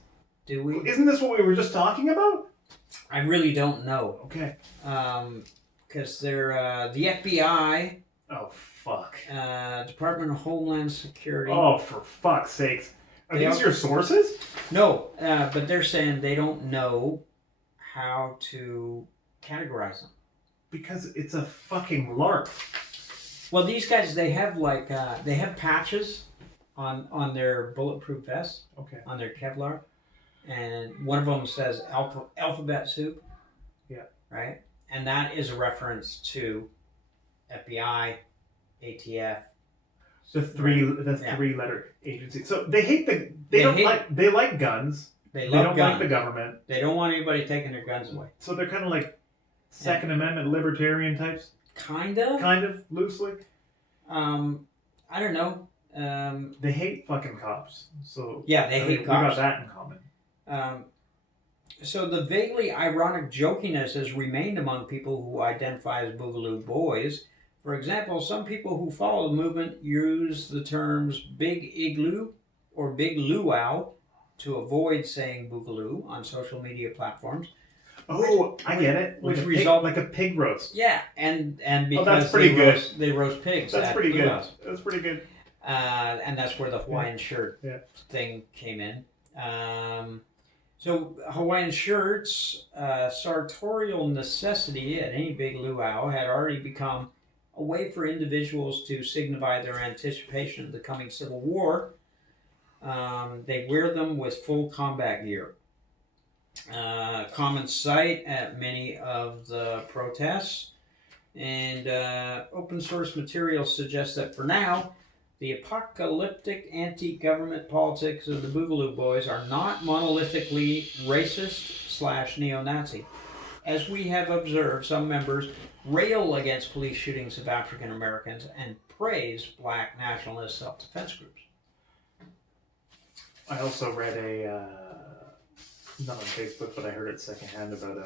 Do we? Isn't this what we were just talking about? I really don't know. Okay. Because they're the FBI. Oh, fuck. Department of Homeland Security. Oh, for fuck's sakes. Are these your sources? No, but they're saying they don't know how to categorize them. Because it's a fucking LARP. Well, these guys, they have like, they have patches on their bulletproof vests, on their Kevlar, and one of them says alphabet soup. Yeah. Right? And that is a reference to FBI, ATF. The three-letter agency. So they hate they like guns. They don't like the government. They don't want anybody taking their guns away. So they're kind of like Second Amendment libertarian types. Kind of loosely. I don't know. They hate fucking cops. So yeah, they hate cops. We got that in common. So the vaguely ironic jokiness has remained among people who identify as Boogaloo boys. For example, some people who follow the movement use the terms Big Igloo or Big Luau to avoid saying Boogaloo on social media platforms. Oh, I get it. Like a pig roast. Yeah, and because that's pretty good. They roast pigs. That's pretty good. That's pretty good. And that's where the Hawaiian shirt thing came in. So Hawaiian shirts, sartorial necessity at any big luau, had already become a way for individuals to signify their anticipation of the coming Civil War. They wear them with full combat gear. Common sight at many of the protests. And open source material suggests that for now, the apocalyptic anti-government politics of the Boogaloo Boys are not monolithically racist/neo-Nazi. As we have observed, some members rail against police shootings of African Americans and praise black nationalist self-defense groups. I also read not on Facebook, but I heard it secondhand about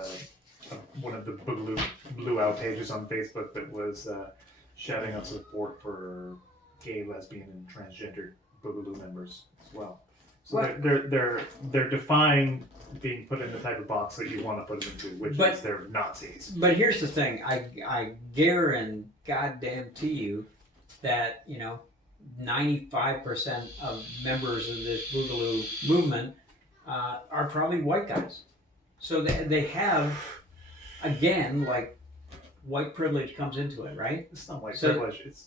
one of the Boogaloo Luau pages on Facebook that was shouting out support for gay, lesbian, and transgender Boogaloo members as well. So they're defying being put in the type of box that you want to put them into, which is they're Nazis. But here's the thing: I guarantee goddamn to you that 95% of members of this Boogaloo movement are probably white guys. So they have, again, like white privilege comes into it, right? It's not white privilege. It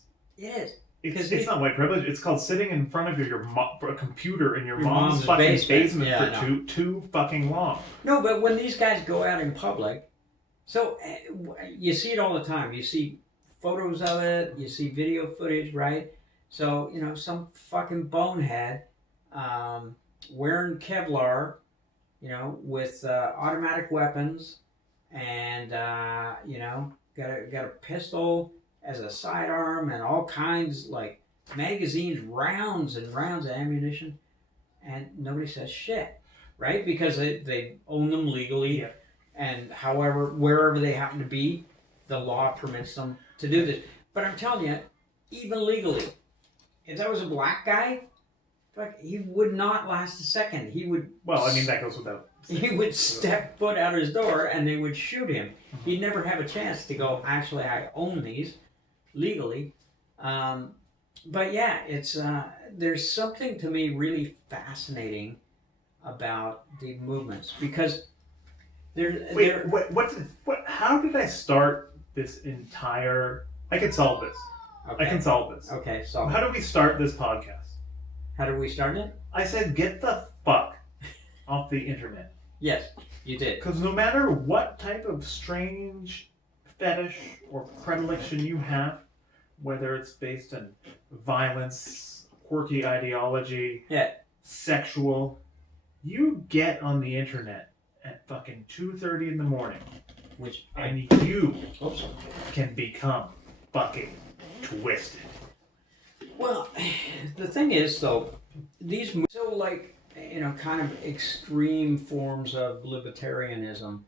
is. It's not white privilege. It's called sitting in front of a computer in your mom's fucking basement for too fucking long. No, but when these guys go out in public So you see it all the time. You see photos of it. You see video footage, right? So some fucking bonehead wearing Kevlar, with automatic weapons, and got a pistol as a sidearm and all kinds like magazines, rounds and rounds of ammunition, and nobody says shit, right? Because they own them legally, Yeah. and however wherever they happen to be, the law permits them to do this. But I'm telling you, even legally, if that was a black guy, fuck, he would not last a second. He would. Well, I mean that goes without saying. He would step foot out his door, and they would shoot him. He'd never have a chance to go, actually, I own these legally. But yeah, it's there's something to me really fascinating about the movements, because How did I start this entire? I can solve this. Okay. I can solve this. Okay, so How do we start this podcast? how do we start it? I said, get the fuck off the internet. Yes, you did. Because no matter what type of strange fetish or predilection you have, whether it's based on violence, quirky ideology, Yeah. sexual, you get on the internet at fucking 2:30 in the morning, and you can become fucking twisted. Well, the thing is, though, these kind of extreme forms of libertarianism.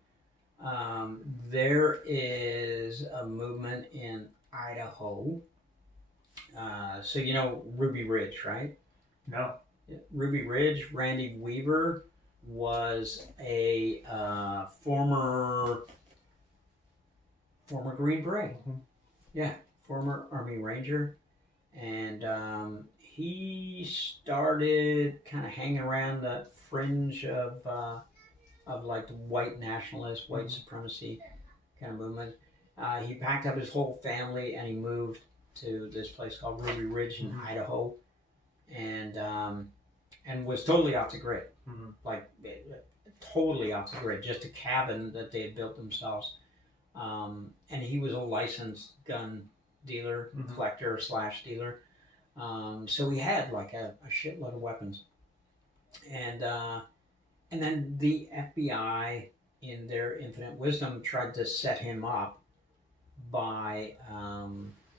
There is a movement in Idaho. So Ruby Ridge, right? No. Ruby Ridge. Randy Weaver was a former Green Beret. Mm-hmm. Yeah, former Army Ranger. And he started kind of hanging around the fringe of like the white nationalist, white supremacy kind of movement. He packed up his whole family and he moved to this place called Ruby Ridge in Idaho, and was totally off the grid, like totally off the grid. Just a cabin that they had built themselves, and he was a licensed gun dealer, collector / dealer. So he had like a shitload of weapons, and then the FBI, in their infinite wisdom, tried to set him up by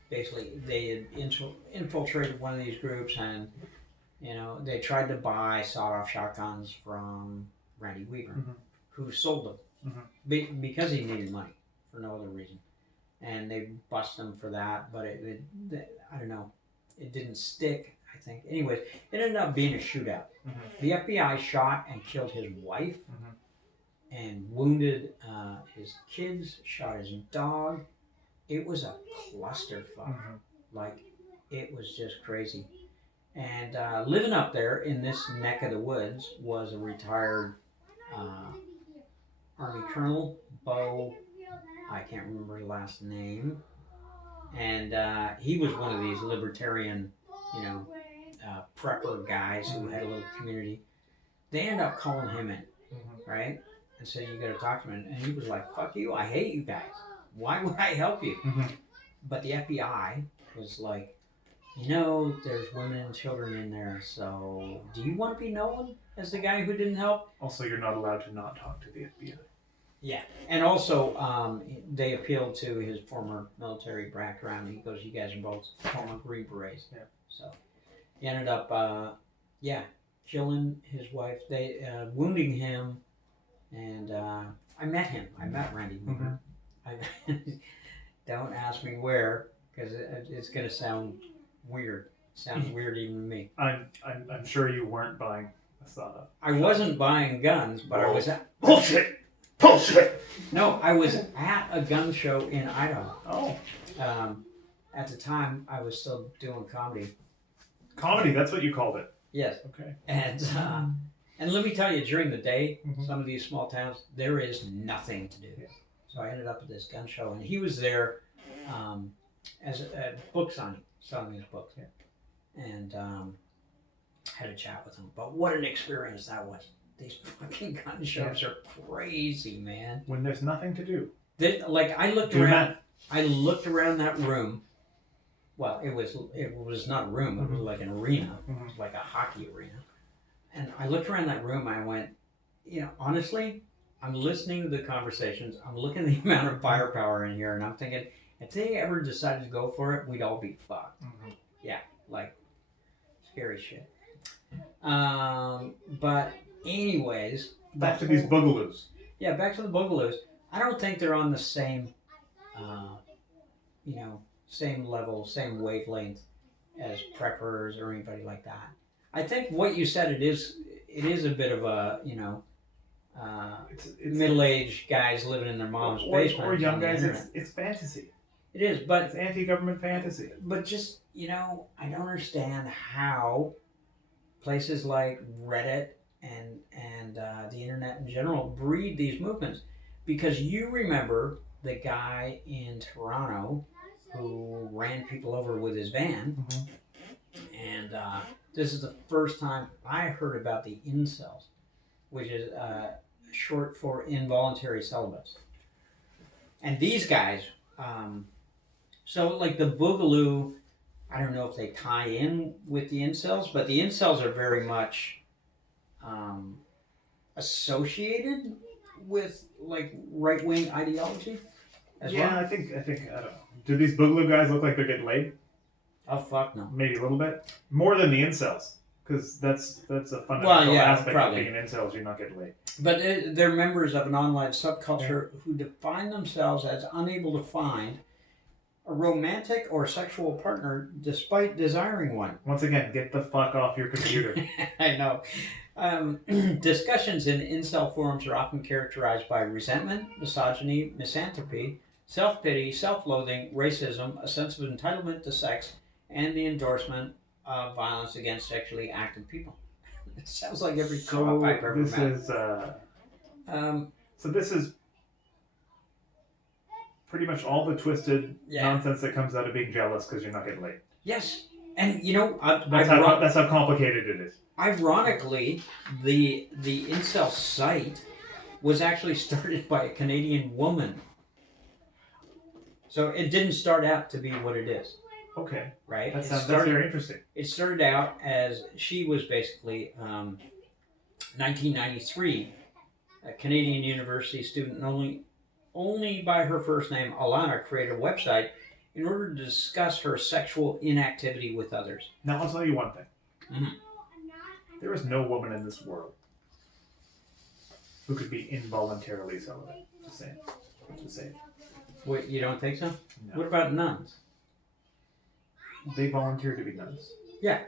basically they had infiltrated one of these groups, and they tried to buy sawed-off shotguns from Randy Weaver, who sold them because he needed money for no other reason. And they busted him for that, but I don't know, it didn't stick, I think. Anyways, it ended up being a shootout. The FBI shot and killed his wife, and wounded his kids, shot his dog. It was a clusterfuck. Like, it was just crazy. And living up there in this neck of the woods was a retired Army Colonel, Bo, I can't remember his last name, and he was one of these libertarian, prepper guys who had a little community. They ended up calling him in, right, and said, you got to talk to him, and he was like, fuck you, I hate you guys, why would I help you? But the FBI was like, there's women and children in there, so do you want to be known as the guy who didn't help? Also, you're not allowed to not talk to the FBI. Yeah, and also they appealed to his former military background. He goes, you guys are both former Green Berets. Yeah. So he ended up, killing his wife, wounding him, and I met him. I met Randy Weaver. Don't ask me where, because it's going to sound weird. Sounds weird even to me. I'm sure you weren't buying a sawed-off. I wasn't buying guns, but I was at... Bullshit! Bullshit! No, I was at a gun show in Idaho. Oh. At the time, I was still doing comedy. Comedy, that's what you called it. Yes. Okay. And let me tell you, during the day, some of these small towns, there is nothing to do. Yeah. So I ended up at this gun show, and he was there as a book signing, selling his books. Yeah. And had a chat with him. But what an experience that was. These fucking gun shows are crazy, man. When there's nothing to do. Like I looked Do around. that. I looked around that room. Well, it was not a room. It was Mhm. like an arena. It Mhm. was like a hockey arena. And I looked around that room. I went, honestly, I'm listening to the conversations. I'm looking at the amount of firepower in here, and I'm thinking, if they ever decided to go for it, we'd all be fucked. Mhm. Yeah, like scary shit. But anyways, Back to these boogaloos. Yeah, back to the Boogaloos. I don't think they're on the same, same level, same wavelength as preppers or anybody like that. I think what you said it is a bit of a It's middle-aged guys living in their mom's basement or young on the guys. internet. It's fantasy. It is, but It's anti-government fantasy. just I don't understand how places like Reddit and the internet in general breed these movements, because you remember the guy in Toronto who ran people over with his van, Mhm. and this is the first time I heard about the incels, which is short for involuntary celibates. And these guys, so like the Boogaloo, I don't know if they tie in with the incels, but the incels are very much associated with like right wing ideology as Yeah, well. I think I don't know. Do these boogaloo guys look like they're getting laid? Oh fuck no. Maybe a little bit more than the incels, because that's a fundamental aspect probably. of being incels. You're not getting laid. But they're members of an online subculture who define themselves as unable to find a romantic or sexual partner despite desiring one. Once again, get the fuck off your computer. I know. Discussions in incel forums are often characterized by resentment, misogyny, misanthropy, self-pity, self-loathing, racism, a sense of entitlement to sex, and the endorsement of violence against sexually active people. It sounds like every cop I've ever this met. is Um, so this is pretty much all the twisted nonsense that comes out of being jealous because you're not getting laid. yes, and that's how complicated it is. Ironically, the incel site was actually started by a Canadian woman. So it didn't start out to be what it is. Okay. Right? That's very interesting. It started out as she was basically 1993, a Canadian university student, and only by her first name, Alana, created a website in order to discuss her sexual inactivity with others. Now, I'll tell you one thing. Mm-hmm. There is no woman in this world who could be involuntarily celibate. Just saying. Wait, you don't think so? No. What about nuns? They volunteer to be nuns. Yeah.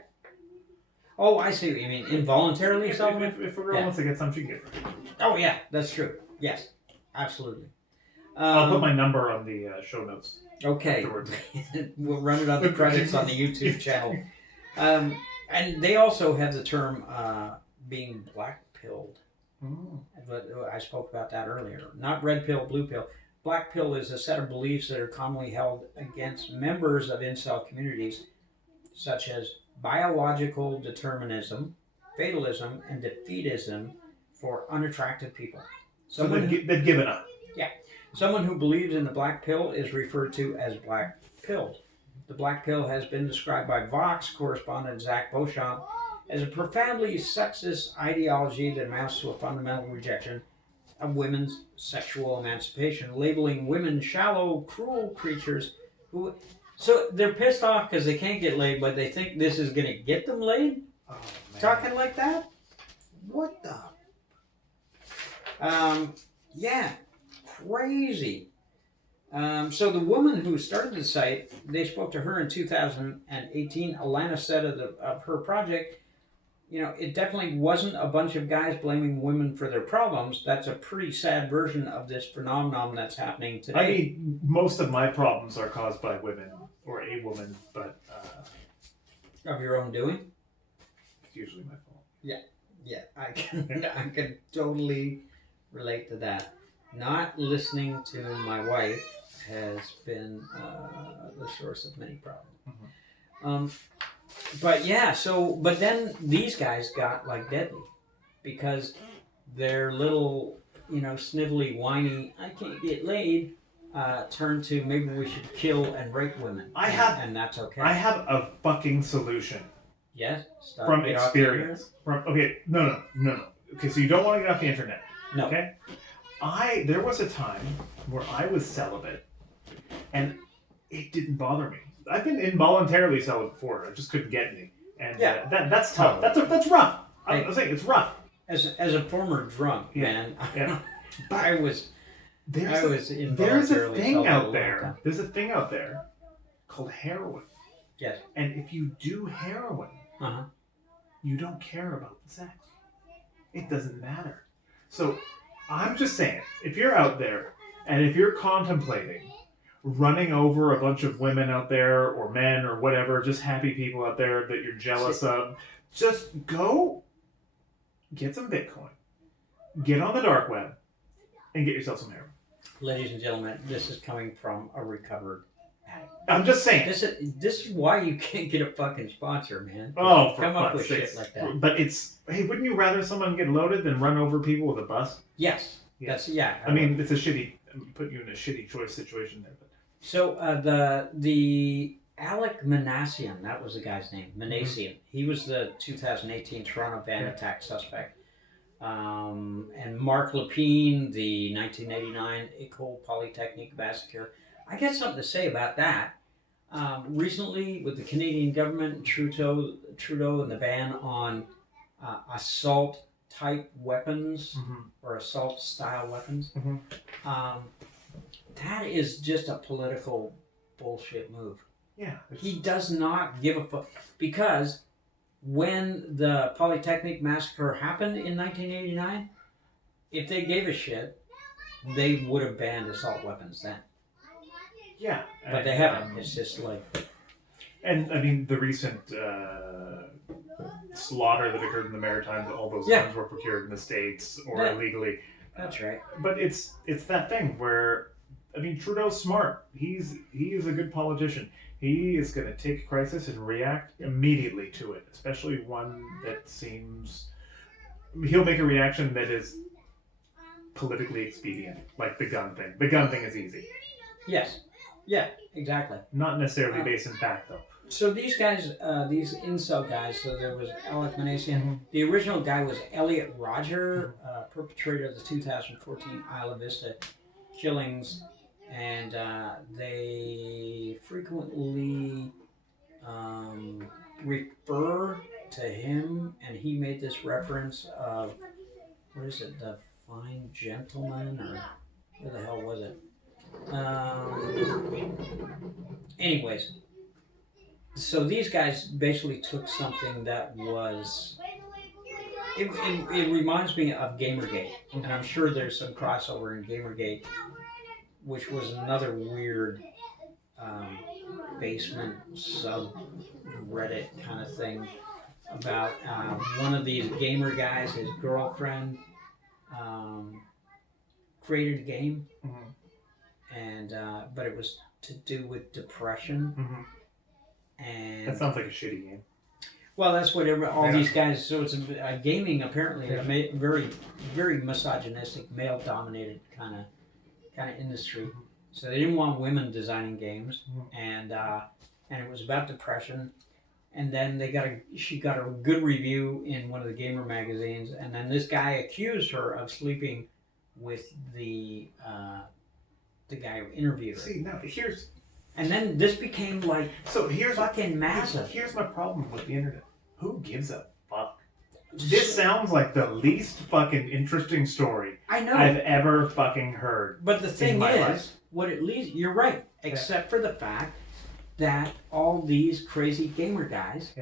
Oh, I see what you mean. Involuntarily celibate? If a girl wants to get some, she can get it. Oh, yeah, that's true. Yes, absolutely. I'll put my number on the show notes. Okay. We'll run it on the credits on the YouTube channel. And they also have the term being black-pilled. But I spoke about that earlier. Not red pill, blue pill. Black pill is a set of beliefs that are commonly held against members of incel communities, such as biological determinism, fatalism, and defeatism for unattractive people. So they've given up. Yeah. Someone who believes in the black pill is referred to as black-pilled. The black pill has been described by Vox correspondent Zach Beauchamp as a profoundly sexist ideology that amounts to a fundamental rejection of women's sexual emancipation, labeling women shallow, cruel creatures who... So they're pissed off because they can't get laid, but they think this is going to get them laid? Oh, man. Talking like that? What the... yeah, crazy. So the woman who started the site, they spoke to her in 2018. Alana said of her project, it definitely wasn't a bunch of guys blaming women for their problems. That's a pretty sad version of this phenomenon that's happening today. I mean, most of my problems are caused by women or a woman, but of your own doing. It's usually my fault. Yeah, I can totally relate to that. Not listening to my wife has been the source of many problems. But yeah, but then these guys got like deadly because their little snivelly, whiny, I can't get laid, turn to maybe we should kill and rape women. And that's okay. I have a fucking solution. Yes? From experience. No. Okay, so you don't want to get off the internet. No. Okay? There was a time where I was celibate, and it didn't bother me. I've been involuntarily celibate before. I just couldn't get any. And that's tough. That's rough. I'm saying it's rough. As a former drunk, man, I was There's a thing out there. There's a thing out there called heroin. Yes. And if you do heroin, you don't care about the sex. It doesn't matter. So I'm just saying, if you're out there and if you're contemplating running over a bunch of women out there or men or whatever, just happy people out there that you're jealous of, just go get some Bitcoin, get on the dark web, and get yourself some heroin. Ladies and gentlemen, this is coming from a recovered addict. I'm just saying. This is why you can't get a fucking sponsor, man. Oh, for come up fuck's with sake. shit like that. But hey, wouldn't you rather someone get loaded than run over people with a bus? Yes. That's I mean, it's a shitty, put you in a shitty choice situation there. But so the Alec Manassian, that was the guy's name, Manassian. He was the 2018 Toronto van attack suspect. And Mark Lepine, the 1989 École Polytechnique massacre. I got something to say about that. Recently, with the Canadian government and Trudeau and the ban on assault-type weapons or assault-style weapons, that is just a political bullshit move. Yeah. He does not give a fuck. Because when the Polytechnique massacre happened in 1989, if they gave a shit, they would have banned assault weapons then. Yeah. But they haven't. It's just like... And, I mean, the recent slaughter that occurred in the Maritimes, all those guns were procured in the States or illegally. That's right. But it's that thing where, I mean, Trudeau's smart. He is a good politician. He is going to take a crisis and react immediately to it, especially one that seems... He'll make a reaction that is politically expedient, like the gun thing. The gun thing is easy. Yes. Yeah, exactly. Not necessarily based in fact, though. So these guys, these incel guys, so there was Alec Manassian. The original guy was Elliot Rodger, perpetrator of the 2014 Isla Vista killings. And they frequently refer to him, and he made this reference of, what is it, the fine gentleman, or where the hell was it? Anyways, so these guys basically took something that was, it reminds me of Gamergate, and I'm sure there's some crossover in Gamergate, which was another weird basement subreddit kind of thing about one of these gamer guys, his girlfriend created a game, and but it was to do with depression. And that sounds like a shitty game. Well, that's what all these guys. So it's a gaming apparently a very, very misogynistic, male-dominated kind of industry. So they didn't want women designing games, and it was about depression. And then she got a good review in one of the gamer magazines, and then this guy accused her of sleeping with the guy who interviewed her. See, now here's... And then this became like fucking massive. Here's my problem with the internet. Who gives a fuck? This sounds like the least fucking interesting story I've ever fucking heard. But the thing is, what it leads, you're right, except for the fact that all these crazy gamer guys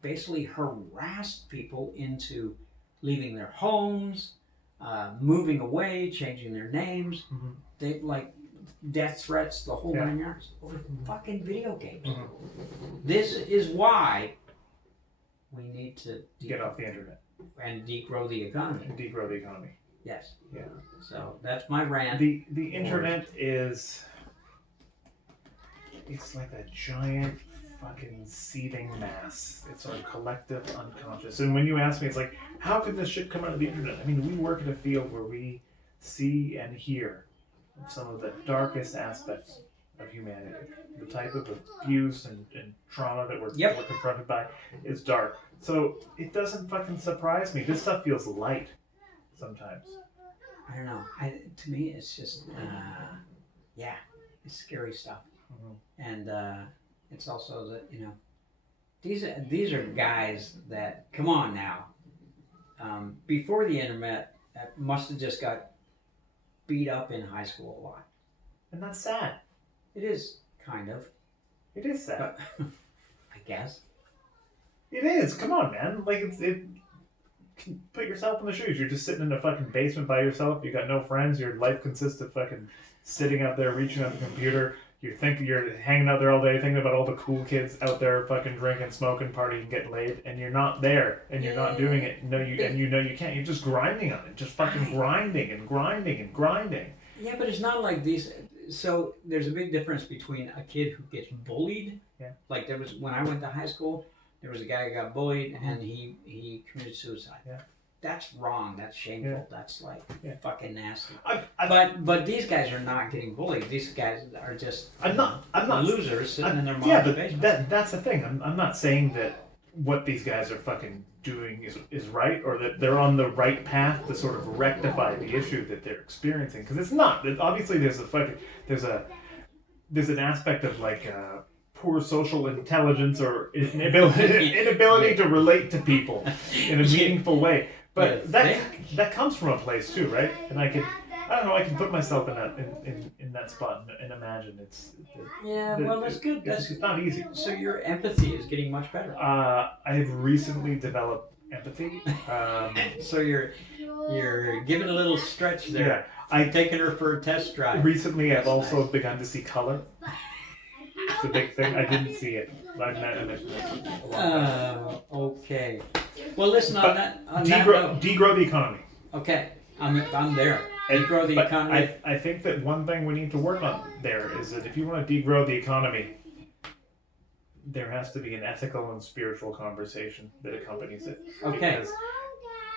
basically harassed people into leaving their homes, moving away, changing their names. They like death threats, the whole 9 yards over fucking video games. This is why we need to get off the internet and degrow the economy. Yes. Yeah. So that's my rant. The internet is, it's like a giant fucking seething mass. It's our collective unconscious. And when you ask me, it's like, how could this shit come out of the internet? I mean, we work in a field where we see and hear some of the darkest aspects of humanity. The type of abuse and trauma that we're confronted by is dark. So it doesn't fucking surprise me. This stuff feels light sometimes. I don't know. To me, it's just, it's scary stuff. Mm-hmm. And it's also that, you know, these are guys that, come on now, before the internet, must have just got beat up in high school a lot. And that's sad. It is, kind of. It is sad. But, I guess. It is. Come on, man. Like, put yourself in the shoes. You're just sitting in a fucking basement by yourself. You got no friends. Your life consists of fucking sitting out there, reaching at the computer. You think you're hanging out there all day, thinking about all the cool kids out there fucking drinking, smoking, partying, getting laid, and you're not there, and you're not doing it. And you know you can't. You're just grinding on it, just fucking grinding and grinding and grinding. Yeah, but it's not like these. So there's a big difference between a kid who gets bullied. Yeah. Like there was when I went to high school, there was a guy who got bullied and he committed suicide. Yeah. That's wrong. That's shameful. Yeah. That's like fucking nasty. But these guys are not getting bullied. These guys are just I'm not losers sitting in their mom's basement. That's the thing. I'm not saying that what these guys are fucking doing is right, or that they're on the right path to sort of rectify the issue that they're experiencing, because it's not. Obviously there's an aspect of like poor social intelligence or inability to relate to people in a meaningful way, but that comes from a place too, right? And I can put myself in that spot and imagine well, that's good. It's not easy. So your empathy is getting much better. I have recently developed empathy. So you're giving a little stretch there. Yeah, I'm taking her for a test drive. Recently, I've also begun to see color. It's a big thing. I didn't see it. Okay. Well, listen, degrow the economy. Okay, I'm there. Degrow the economy. I think that one thing we need to work on there is that if you want to degrow the economy, there has to be an ethical and spiritual conversation that accompanies it. Okay. Because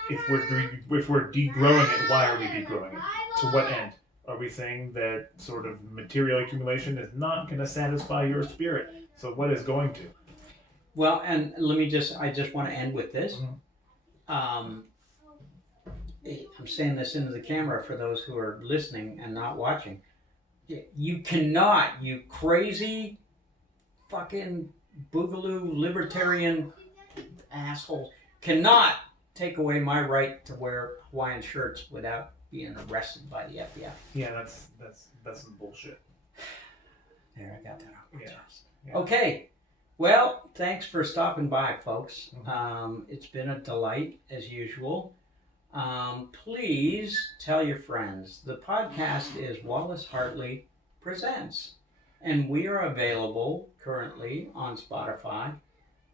if we're degrowing it, why are we degrowing it? To what end? Are we saying that sort of material accumulation is not going to satisfy your spirit? So what is going to? Well, and I just want to end with this. Mm-hmm. I'm saying this into the camera for those who are listening and not watching. You cannot, you crazy fucking Boogaloo libertarian asshole, cannot take away my right to wear Hawaiian shirts without being arrested by the FBI. Yeah, that's some bullshit. There, I got that off my chest. Yeah. Okay. Well, thanks for stopping by, folks. Mm-hmm. It's been a delight, as usual. Please tell your friends. The podcast is Wallace Hartley Presents, and we are available currently on Spotify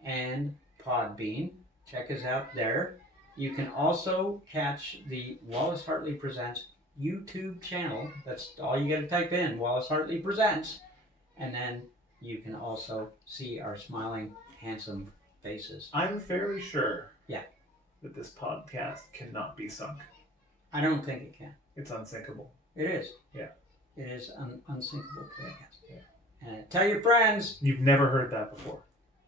and Podbean. Check us out there. You can also catch the Wallace Hartley Presents YouTube channel. That's all you got to type in, Wallace Hartley Presents, and then you can also see our smiling, handsome faces. I'm fairly sure that this podcast cannot be sunk. I don't think it can. It's unsinkable. It is. Yeah. It is an unsinkable podcast. Yeah. And tell your friends. You've never heard that before.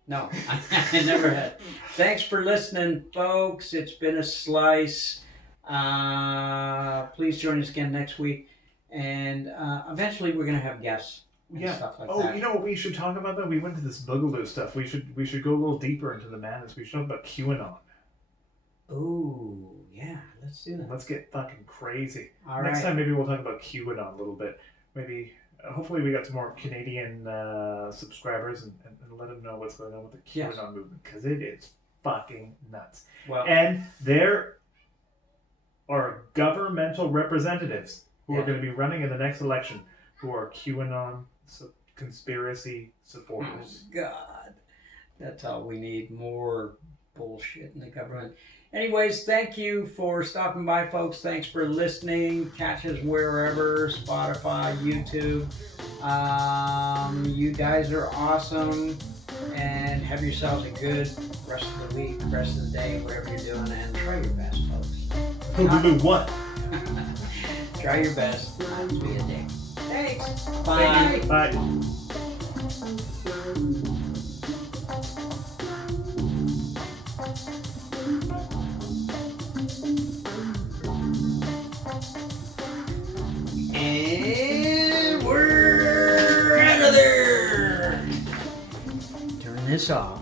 No, I never had. Thanks for listening, folks. It's been a slice. Please join us again next week. And eventually we're going to have guests and stuff like that. Oh, you know what we should talk about, though? We went to this Boogaloo stuff. We should go a little deeper into the madness. We should talk about QAnon. Ooh, yeah, let's do that. Let's get fucking crazy. Next time, maybe we'll talk about QAnon a little bit. Maybe, hopefully, we got some more Canadian subscribers and let them know what's going on with the QAnon movement, because it is fucking nuts. Well, and there are governmental representatives who are going to be running in the next election who are QAnon conspiracy supporters. Oh, God. That's all we need. More bullshit in the government. Anyways, thank you for stopping by, folks. Thanks for listening. Catch us wherever, Spotify, YouTube. You guys are awesome. And have yourselves a good rest of the week, rest of the day, whatever you're doing, and try your best, folks. Boogaloo what? Try your best not to be a dick. Thanks. Bye. Thank you. Bye. And we're out of there. Turn this off.